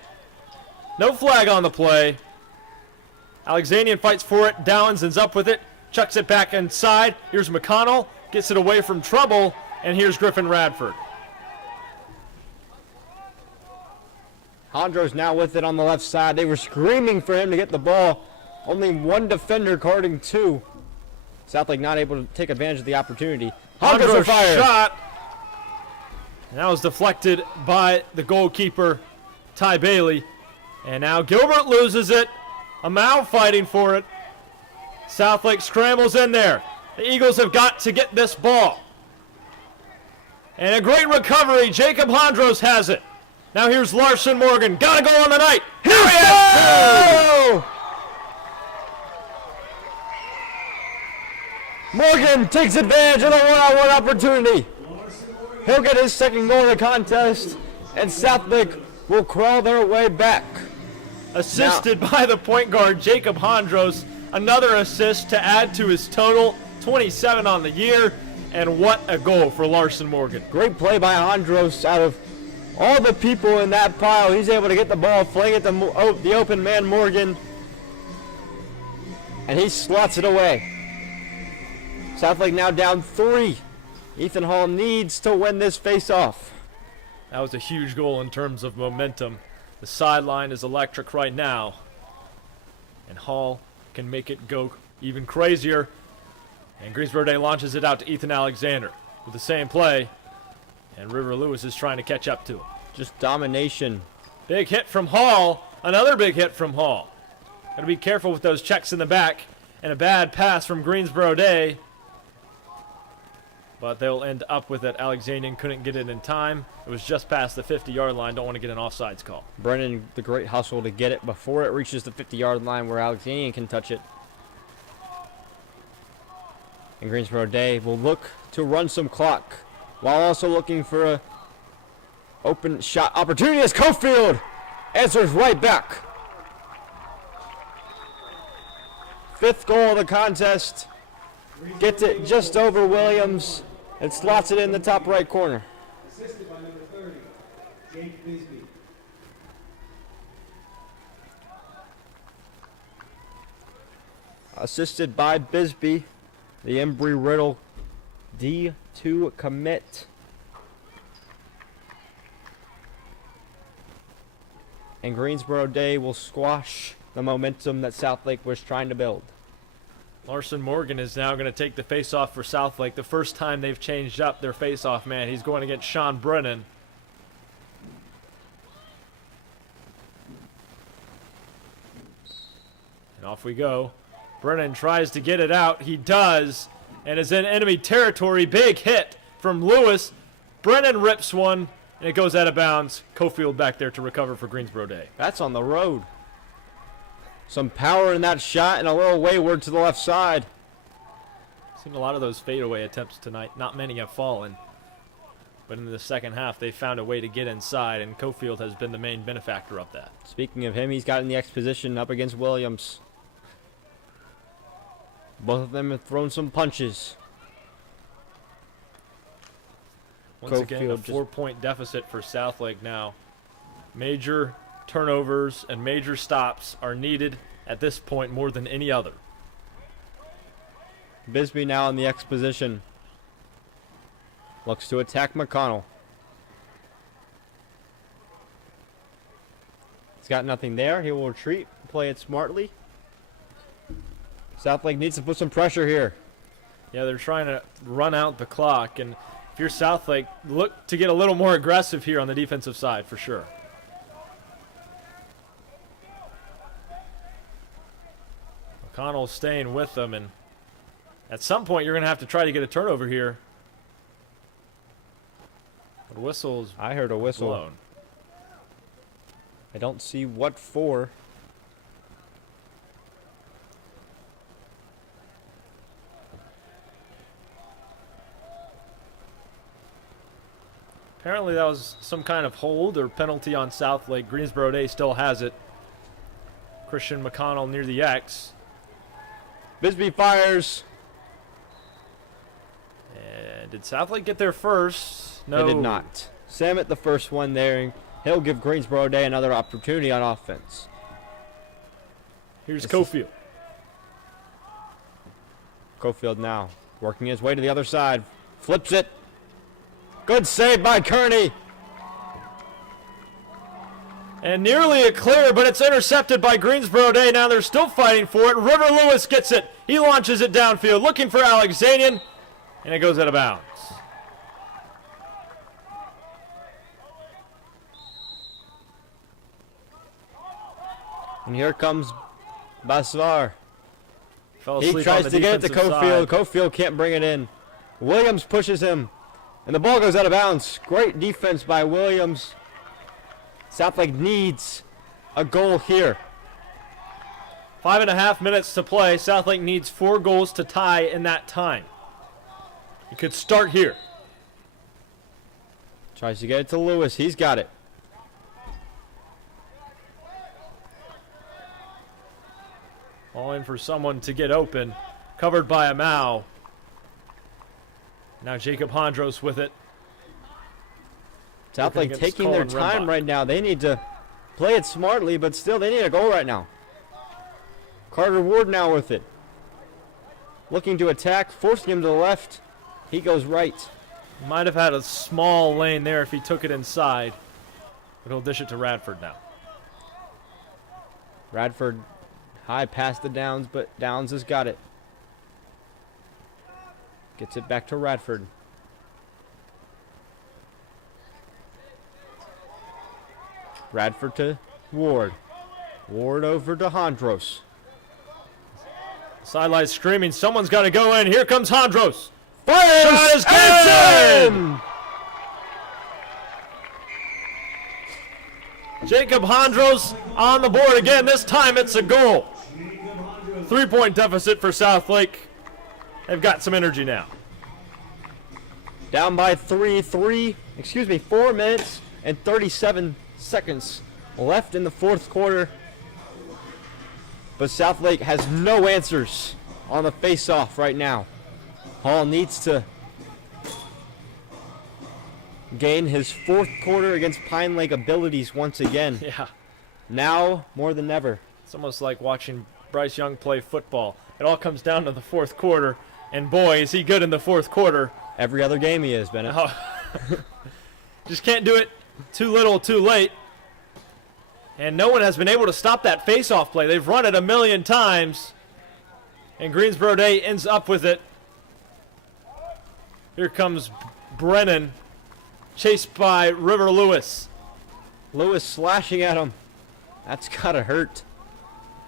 No flag on the play. Alexanian fights for it. Downs ends up with it, chucks it back inside. Here's McConnell, gets it away from trouble, and here's Griffin Radford. Hondro's now with it on the left side. They were screaming for him to get the ball. Only 1 defender guarding 2. Southlake not able to take advantage of the opportunity. Hondro's on fire. Shot. And that was deflected by the goalkeeper, Ty Bailey. And now Gilbert loses it. Amau fighting for it. Southlake scrambles in there. The Eagles have got to get this ball. And a great recovery. Jacob Hondros has it. Now here's Larson Morgan. Got a goal on the night. Here he is. Morgan takes advantage of the one-on-one opportunity. He'll get his second goal of the contest, and Southlake will crawl their way back. Assisted by the point guard, Jacob Hondros. Another assist to add to his total. 27 on the year, and what a goal for Larson Morgan. Great play by Hondros. Out of all the people in that pile, he's able to get the ball, fling it to the open man Morgan, and he slots it away. Southlake now down 3. Ethan Hall needs to win this face-off. That was a huge goal in terms of momentum. The sideline is electric right now. And Hall can make it go even crazier. And Greensboro Day launches it out to Ethan Alexander with the same play. And River Lewis is trying to catch up to him. Just domination. Big hit from Hall. Another big hit from Hall. Got to be careful with those checks in the back. And a bad pass from Greensboro Day. But they'll end up with it. Alexanian couldn't get it in time. It was just past the 50-yard line. Don't want to get an offsides call. Brennan, the great hustle to get it before it reaches the 50-yard line where Alexanian can touch it. And Greensboro Day will look to run some clock while also looking for a open shot opportunity as Cofield answers right back. 5th goal of the contest. Gets it just over Williams and slots it in the top right corner. Assisted by number 30, Jake Bisbee. Assisted by Bisbee, the Embry-Riddle D2 commit. And Greensboro Day will squash the momentum that Southlake was trying to build. Larson Morgan is now going to take the face-off for Southlake. The first time they've changed up their face-off man. He's going against Sean Brennan. And off we go. Brennan tries to get it out. He does. And is in enemy territory. Big hit from Lewis. Brennan rips one, and it goes out of bounds. Cofield back there to recover for Greensboro Day. That's on the road. Some power in that shot and a little wayward to the left side. Seen a lot of those fadeaway attempts tonight. Not many have fallen. But in the second half, they found a way to get inside, and Cofield has been the main benefactor of that. Speaking of him, he's got in the X position up against Williams. Both of them have thrown some punches. Once again, a Cofield 4-point deficit for Southlake now. Major turnovers and major stops are needed at this point more than any other. Bisbee now in the X position. Looks to attack McConnell. He's got nothing there. He will retreat, play it smartly. Southlake needs to put some pressure here. Yeah, they're trying to run out the clock, and if you're Southlake, look to get a little more aggressive here on the defensive side for sure. McConnell's staying with them, and at some point you're going to have to try to get a turnover here. The whistle's I heard a whistle. blown. I don't see what for. Apparently that was some kind of hold or penalty on SouthLake. Greensboro Day still has it. Christian McConnell near the X. Bisbee fires. And did SouthLake get there first? No. They did not. Samet the first one there, and he'll give Greensboro Day another opportunity on offense. Here's Cofield. Cofield now working his way to the other side. Flips it. Good save by Kearney. And nearly a clear, but it's intercepted by Greensboro Day. Now they're still fighting for it. River Lewis gets it. He launches it downfield, looking for Alexanian, and it goes out of bounds. And here comes Basvar. Fell He asleep tries on the to get it to defensive Cofield. side. Cofield can't bring it in. Williams pushes him, and the ball goes out of bounds. Great defense by Williams. Southlake needs a goal here. 5.5 minutes to play. Southlake needs 4 goals to tie in that time. You could start here. Tries to get it to Lewis. He's got it. All in for someone to get open. Covered by Amau. Now Jacob Hondros with it. Southlake taking their time right now. They need to play it smartly, but still they need a goal right now. Carter Ward now with it. Looking to attack, forcing him to the left. He goes right. Might have had a small lane there if he took it inside. But he'll dish it to Radford now. Radford high past the Downs, but Downs has got it. Gets it back to Radford. Radford to Ward. Ward over to Hondros. Sideline screaming. Someone's got to go in. Here comes Hondros. Fires! Shot is And good! Jacob Hondros on the board again. This time it's a goal. 3-point deficit for Southlake. They've got some energy now. Down by 4 minutes and 37 seconds left in the fourth quarter. But Southlake has no answers on the face-off right now. Hall needs to gain his fourth quarter against Pine Lake abilities once again. Yeah. Now more than ever. It's almost like watching Bryce Young play football. It all comes down to the fourth quarter. And boy, is he good in the fourth quarter. Every other game he is, Bennett. Oh. Just can't do it too little, too late. And no one has been able to stop that face-off play. They've run it a million times. And Greensboro Day ends up with it. Here comes Brennan, chased by River Lewis. Lewis slashing at him. That's got to hurt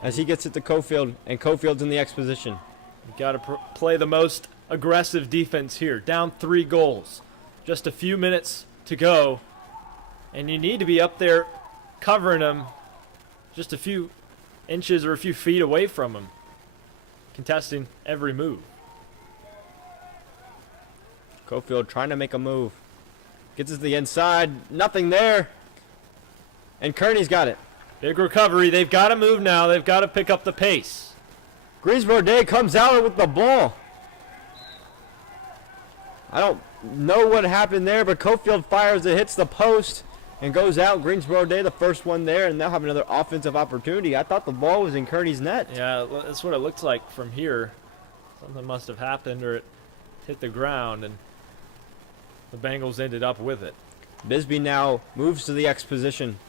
as he gets it to Cofield, and Cofield's in the X position. You've got to play the most aggressive defense here. Down 3 goals. Just a few minutes to go. And you need to be up there covering them just a few inches or a few feet away from them. Contesting every move. Cofield trying to make a move. Gets it to the inside. Nothing there. And Kearney's got it. Big recovery. They've got to move now. They've got to pick up the pace. Greensboro Day comes out with the ball. I don't know what happened there, but Cofield fires it, hits the post, and goes out. Greensboro Day, the first one there, and they'll have another offensive opportunity. I thought the ball was in Kearney's net. Yeah, that's what it looks like from here. Something must have happened, or it hit the ground, and the Bengals ended up with it. Bisbee now moves to the X position.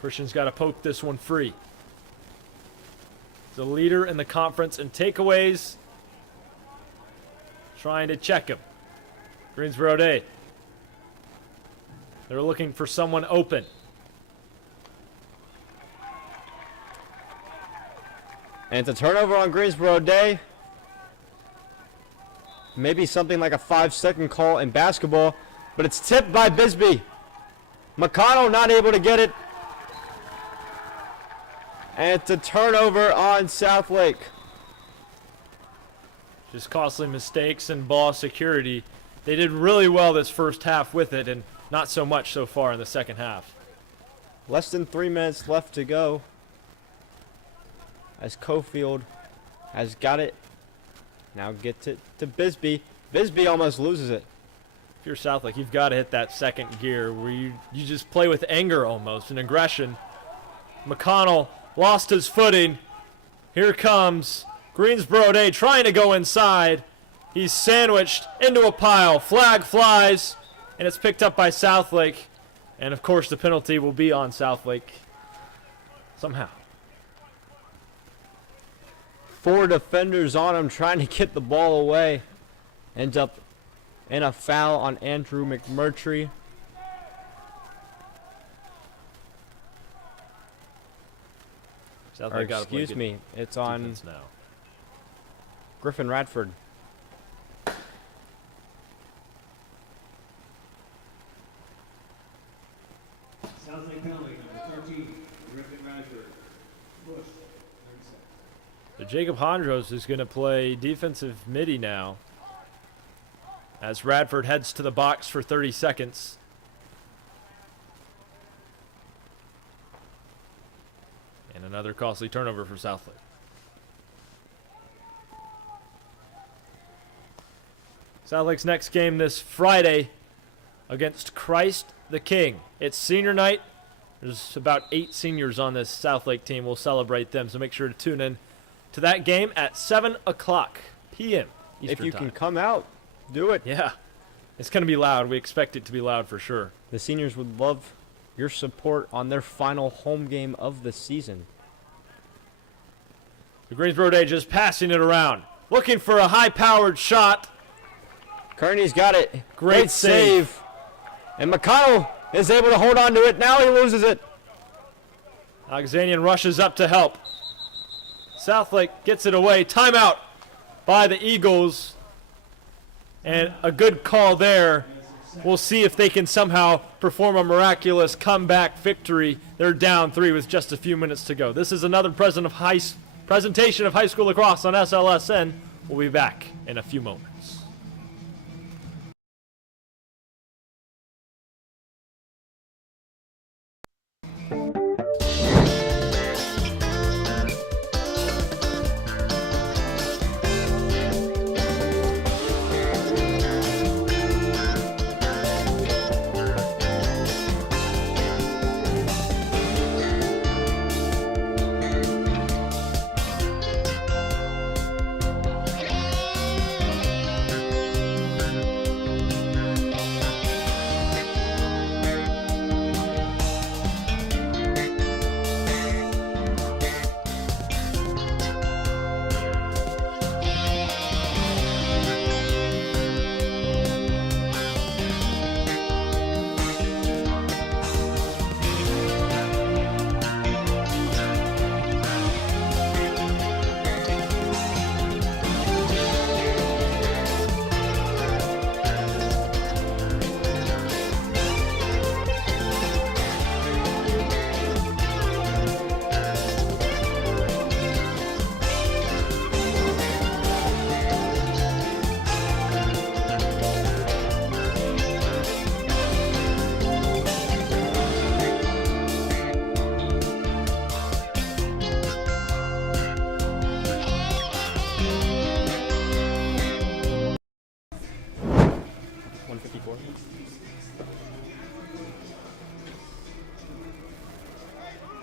Christian's got to poke this one free. The leader in the conference in takeaways. Trying to check him. Greensboro Day. They're looking for someone open. And it's a turnover on Greensboro Day. Maybe something like a 5-second call in basketball, but it's tipped by Bisbee. McConnell not able to get it. And it's a turnover on Southlake. Just costly mistakes and ball security. They did really well this first half with it, and not so much so far in the second half. Less than 3 minutes left to go. As Cofield has got it. Now gets it to Bisbee. Bisbee almost loses it. If you're Southlake, you've got to hit that second gear where you just play with anger almost and aggression. McConnell lost his footing. Here comes Greensboro Day trying to go inside. He's sandwiched into a pile. Flag flies, and it's picked up by Southlake. And, of course, the penalty will be on Southlake somehow. 4 defenders on him trying to get the ball away. Ends up in a foul on Andrew McMurtry. Or excuse me, it's on now. Griffin Radford. SouthLake penalty number 13, Griffin Radford. Bush, 30 seconds. So Jacob Hondros is going to play defensive midi now as Radford heads to the box for 30 seconds. And another costly turnover for Southlake. Southlake's next game this Friday against Christ the King. It's senior night. There's about 8 seniors on this Southlake team. We'll celebrate them, so make sure to tune in to that game at 7 o'clock p.m. Eastern If you time. can come out, do it. Yeah, it's going to be loud. We expect it to be loud for sure. The seniors would love your support on their final home game of the season. The Greensboro Day just passing it around, looking for a high-powered shot. Kearney's got it. Great save. And McConnell is able to hold on to it. Now he loses it. Alexandrian rushes up to help. Southlake gets it away. Timeout by the Eagles. And a good call there. We'll see if they can somehow perform a miraculous comeback victory. They're down 3 with just a few minutes to go. This is another presentation of high school lacrosse on SLSN. We'll be back in a few moments.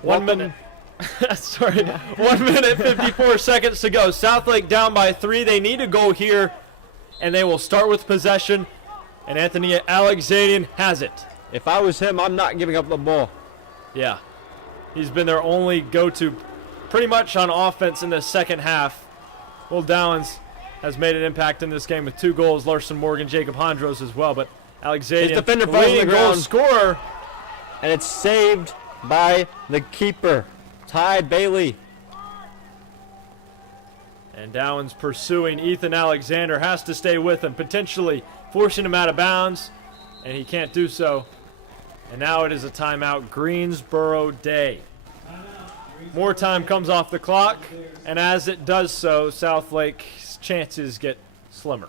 One minute. Sorry. 1 minute, 54 seconds to go. Southlake down by 3. They need a goal here, and they will start with possession. And Anthony Alexandrian has it. If I was him, I'm not giving up the ball. Yeah. He's been their only go-to pretty much on offense in the second half. Will Downs has made an impact in this game with 2 goals. Larson Morgan, Jacob Hondros as well. But Alexandrian, his defender the falls on leading the goal ground. scorer. And it's saved by the keeper, Ty Bailey. And Dowen's pursuing Ethan Alexander, has to stay with him, potentially forcing him out of bounds, and he can't do so. And now it is a timeout, Greensboro Day. More time comes off the clock, and as it does so, Southlake's chances get slimmer.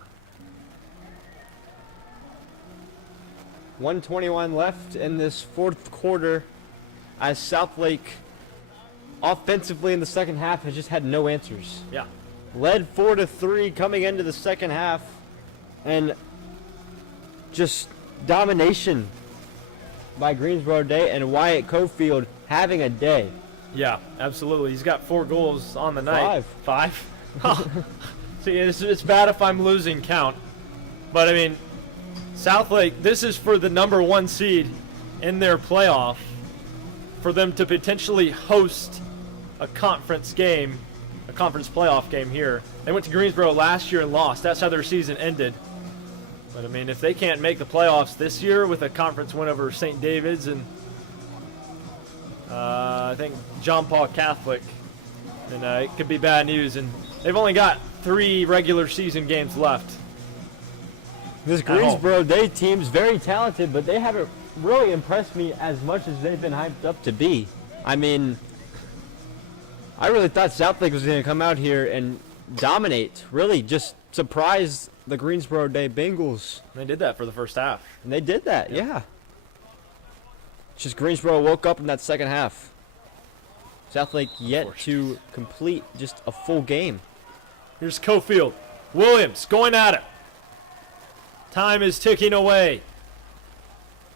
1:21 left in this fourth quarter as Southlake offensively in the second half has just had no answers. Yeah. Led 4-3 coming into the second half, and just domination by Greensboro Day and Wyatt Cofield having a day. Yeah, absolutely. He's got 4 goals on the night. 5? Oh. See, it's bad if I'm losing count. But, I mean, Southlake, this is for the number 1 seed in their playoff, for them to potentially host a conference game, a conference playoff game here. They went to Greensboro last year and lost. That's how their season ended. But, I mean, if they can't make the playoffs this year with a conference win over St. David's and I think John Paul Catholic, and it could be bad news. And they've only got 3 regular season games left. This Greensboro Day team's very talented, but they haven't really impressed me as much as they've been hyped up to be. I mean, I really thought Southlake was going to come out here and dominate, really just surprise the Greensboro Day Bengals. They did that for the first half. And they did that, yeah. It's just Greensboro woke up in that second half. Southlake yet to complete just a full game. Here's Cofield. Williams going at it. Time is ticking away.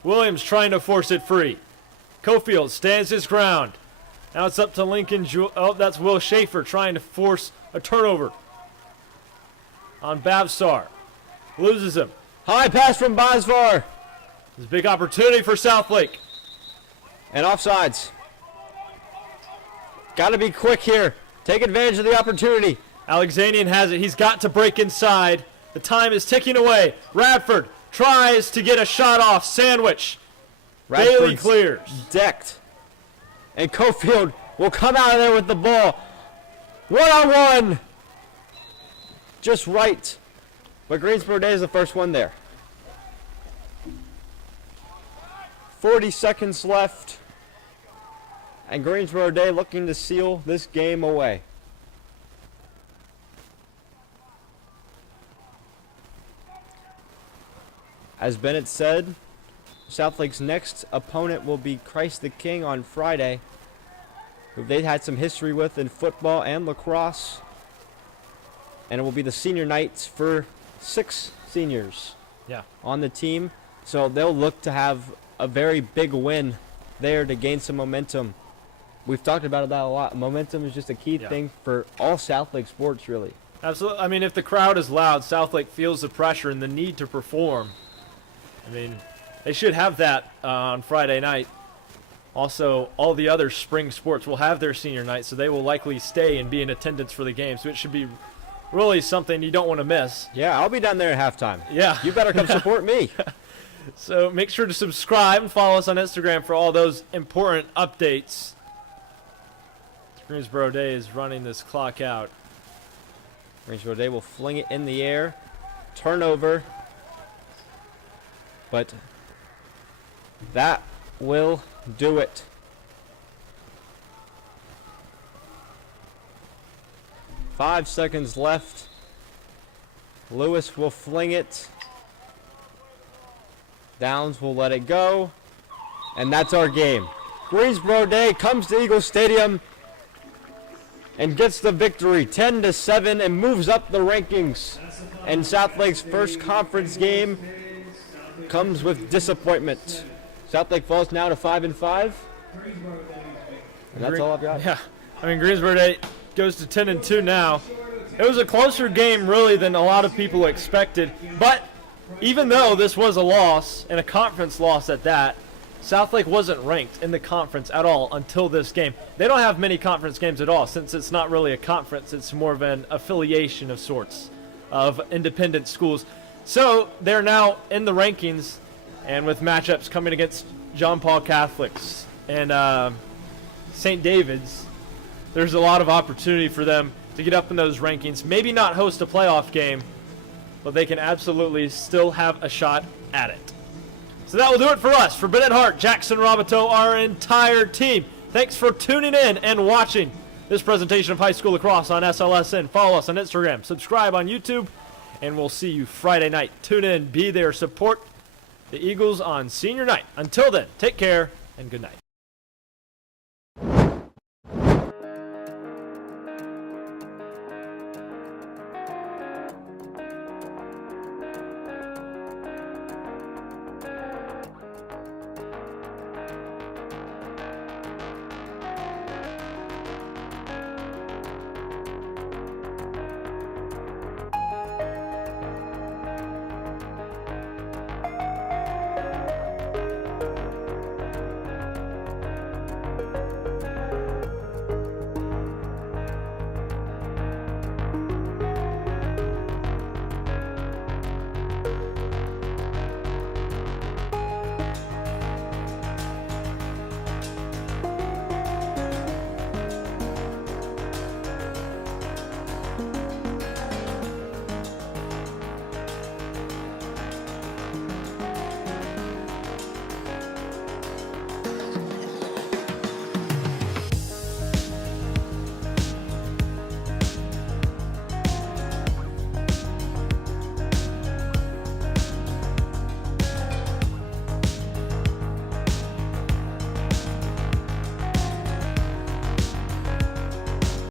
Williams trying to force it free. Cofield stands his ground. Now it's up to Lincoln. Oh, that's Will Schaefer trying to force a turnover on Bavsar. Loses him. High pass from Bosvar. There's a big opportunity for Southlake. And offsides. Got to be quick here. Take advantage of the opportunity. Alexanian has it. He's got to break inside. The time is ticking away. Radford tries to get a shot off. Sandwich. Bailey clears. Decked. And Cofield will come out of there with the ball. 1-on-1. Just right. But Greensboro Day is the first one there. 40 seconds left. And Greensboro Day looking to seal this game away. As Bennett said, Southlake's next opponent will be Christ the King on Friday, who they've had some history with in football and lacrosse. And it will be the senior nights for 6 seniors on the team. So they'll look to have a very big win there to gain some momentum. We've talked about that a lot. Momentum is just a key thing for all Southlake sports, really. Absolutely. I mean, if the crowd is loud, Southlake feels the pressure and the need to perform. I mean, they should have that on Friday night. Also, all the other spring sports will have their senior night, so they will likely stay and be in attendance for the game. So it should be really something you don't want to miss. Yeah, I'll be down there at halftime. Yeah. You better come support me. So make sure to subscribe and follow us on Instagram for all those important updates. Greensboro Day is running this clock out. Greensboro Day will fling it in the air. Turnover. But that will do it. Five seconds left. Lewis will fling it. Downs will let it go. And that's our game. Greensboro Day comes to Eagle Stadium and gets the victory 10-7 and moves up the rankings. And Southlake's first conference game comes with disappointment. Southlake falls now to 5-5. And that's all I've got. Yeah. I mean, Greensboro Day goes to 10-2 now. It was a closer game, really, than a lot of people expected. But even though this was a loss, and a conference loss at that, Southlake wasn't ranked in the conference at all until this game. They don't have many conference games at all, since it's not really a conference. It's more of an affiliation of sorts of independent schools. So they're now in the rankings, and with matchups coming against John Paul Catholics and St. David's, there's a lot of opportunity for them to get up in those rankings. Maybe not host a playoff game, but they can absolutely still have a shot at it. So that will do it for us. For Bennett, Hart, Jackson, Robateau, our entire team, thanks for tuning in and watching this presentation of high school lacrosse on SLSN. Follow us on Instagram, subscribe on YouTube, and we'll see you Friday night. Tune in, be there, support the Eagles on senior night. Until then, take care and good night.